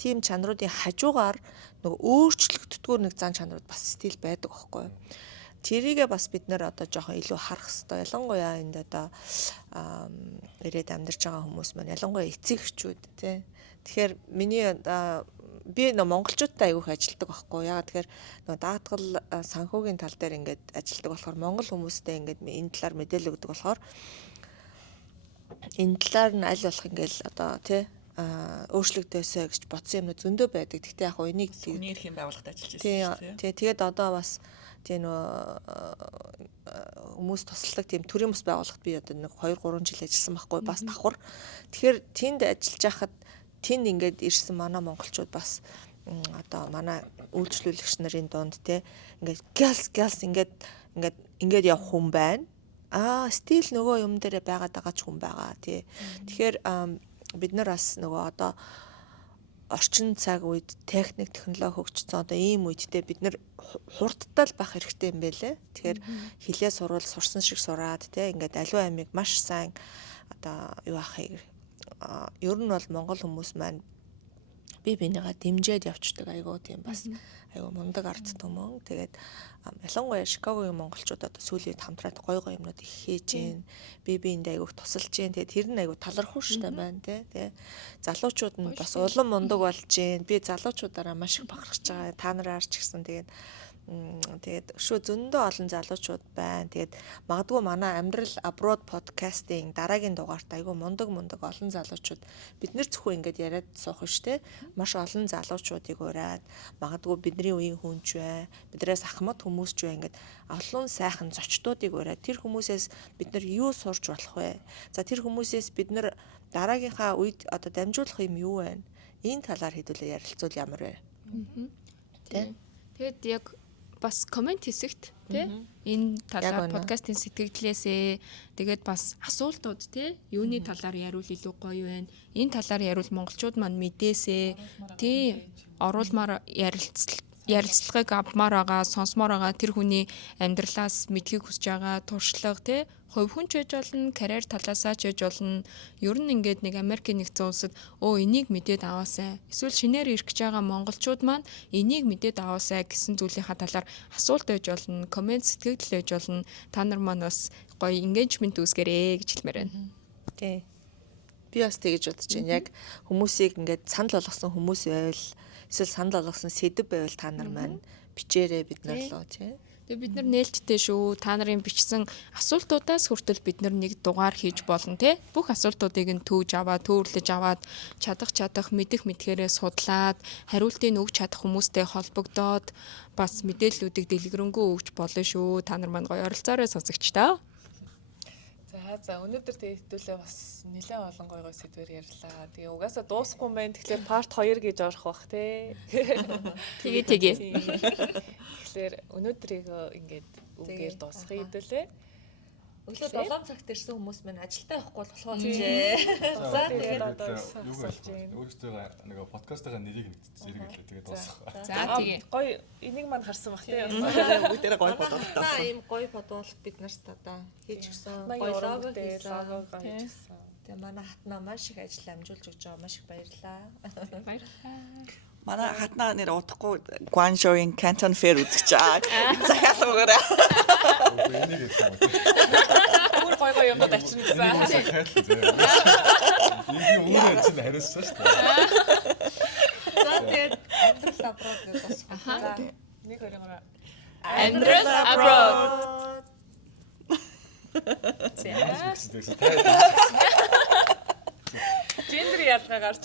тийм чанаруудын хажуугаар нөгөө өөрчлөгддгөө нэг зан чанарууд бас стил байдаг аахгүй юу? Тэрийгээ бас бид нэр одоо жоохон илүү харах хэрэгтэй. Ялангуяа энд одоо ирээд амьдарч байгаа хүмүүс маань ялангуяа эцэг эхчүүд тий. Тэгэхээр миний би нөө монголчуудтай аягүй их ажилладаг байхгүй. Яагаад тэгэхээр нөө даатгал санхүүгийн тал дээр ингээд ажилладаг болохоор монгол хүмүүстэй ингээд энэ талаар мэдээлэл өгдөг болохоор энэ талаар нь аль болох ингээд одоо тий өөрчлөгдөөсэй гэж бодсон юм зөндөө байдаг. Гэхдээ яг энийг Хүний эрхийн байгууллагад ажиллаж байсан шүү дээ. Тэгээд одоо бас тийм хүмүүс тусалдаг тийм төрийн бас байгууллагад би одоо нэг 2-3 жил ажилласан байхгүй бас давхар. Тэгэхээр тэнд ажиллаж байхад тэнд ингээд ирсэн манай монголчууд бас одоо манай үйлчлүүлэгч нарын дунд те ингээд гэлс ингээд явах хүн байна. Стил нөгөө юм дээр байгаад байгаа ч хүн байгаа тий. Тэгэхээр бид нар бас нөгөө одоо орчин цаг үед техник технологи хөгжсөн одоо ийм үедээ бид нар хурдтай байх хэрэгтэй юм байлээ. Тэгэхээр хилээ сурвал сурсан шиг сураад те ингээд аливаа амиг маш сайн одоо юу ахыг ер нь бол монгол хүмүүс маань би бинийгаа дэмжиж явцдаг айгуу тийм бас айгуу мундаг ард түмэн. Тэгээд ялангуяа Шикагогийн монголчууд одоо сүүлийн хамтраад гой юмнууд их хийж гин. Би энд айгуух тусалж гин. Тэгээд тэр нь айгуу талархуу штэ байна тий. Залуучууд нь бас улам мундаг болж гин. Би залуучуудаараа маш их бахархаж байгаа. Та нараар ч гэсэн тэгээд өшөө зөндөө олон залуучууд байна. Тэгээд магадгүй манай амьдрал аброд подкастын дараагийн дугаарт айгүй мундаг олон залуучууд бид нэр зөвхөн ингэж яриад суух штэ. Маш олон залуучуудыг ураад магадгүй бидний үеийн хүнч бай. Биднээс ахмад хүмүүс ч бай ингэж олон сайхан зочдуудыг ураад тэр хүмүүсээс бид нар юу сурч болох вэ? За тэр хүмүүсээс бид нар дараагийнхаа үед одоо дамжуулах юм юу вэ? Энэ талаар хэдүүлээ ярилцвал ямар вэ? Тэгээд яг бас комент хэсэгт тий энэ талаар подкастын сэтгэгдлээсээ тэгээд бас асуултууд тий юуны талаар яриул илүү гоё вэ? Энэ талаар яриул монголчууд маань мэдээсээ тий оруулмаар ярилцлагыг авмаар байгаа, сонсомоор байгаа тэр хүний амьдралаас мэдхийг хүсэж байгаа туршлага тий хувь хүн ч гэж болно, карьер талаасаа ч гэж болно. Ер нь ингээд нэг Америкийн нэгдсэн улсад энийг мэдээд аваасай. Эсвэл шинээр ирэх гэж байгаа монголчууд маань энийг мэдээд аваасай гэсэн зүйлийнхаа талаар асуулт байж болно, комент сэтгэгдэл байж болно. Та нар маань бас гоё engagement үүсгээрэй гэж хэлмээр байна. Тий. Би бас тэгэж бодож байна. Яг хүмүүсийг ингээд санал болгосон хүмүүс байвал эсвэл санал болгосон сэдв байвал та нар маань бичээрэй бид нар лөө тий. Тэгээ бид нар нээлттэй шүү. Та нарын бичсэн асуултуудаас хүртэл бид нар нэг дугаар хийж болно те. Бүх асуултуудыг нь төвж аваад, төвөрлөж аваад, чадах мэдхээрээ судлаад, хариултыг өгч чадах хүмүүстэй холбогдоод бас мэдээллүүдийг дэлгэрэнгүй өгч болно шүү. Та нар маань гоё оролцоорой сонсогчдоо. За өнөөдөр тэгээ хэвтүүлээ бас нэлээд олон гоё сэдвэр ярьлаа. Тэгээ угаасаа дуусахгүй юм байна. Тэгэхээр part 2 гэж орох бах те. Тэгээ. Тэгэхээр өнөөдрийг ингээд үгээр дуусгая хэдүүлээ. Өглөө 7 цагт ирсэн хүмүүс маань ажилдаа явахгүй болохоор болжээ. За тэгээд одоо юу гэж өөрөөсөө нэг подкастын нэрийг зэрэг хэлээ тэгээд дуусгах. За тэгээ. гоё энийг маань харсан бах те. Бүгдээрээ гоё бодоод Та тавьсан. ийм гоё бодвол бид нарт одоо хийж гисэн Гоё гоё лого лого хийсэн. хийсэн. Тэгээ манай хатнаа маш их ажил амжуулж өгч байгаа маш их баярлалаа. Манай хатнаа нэр удахгүй Guangzhou-ийн Canton Fair үзэж байгаа. Захиалга өгөөрэй. Энийг хэлсэн. Өөр гоё юмнууд ачирна гэсэн. Энэ өөрөө чинь хариулсан шүү дээ. За тэгээд амьдрал аброд гэж босгоо. Нэг хоёроо. Амьдрал abroad. За. Гендер ялгаа гарч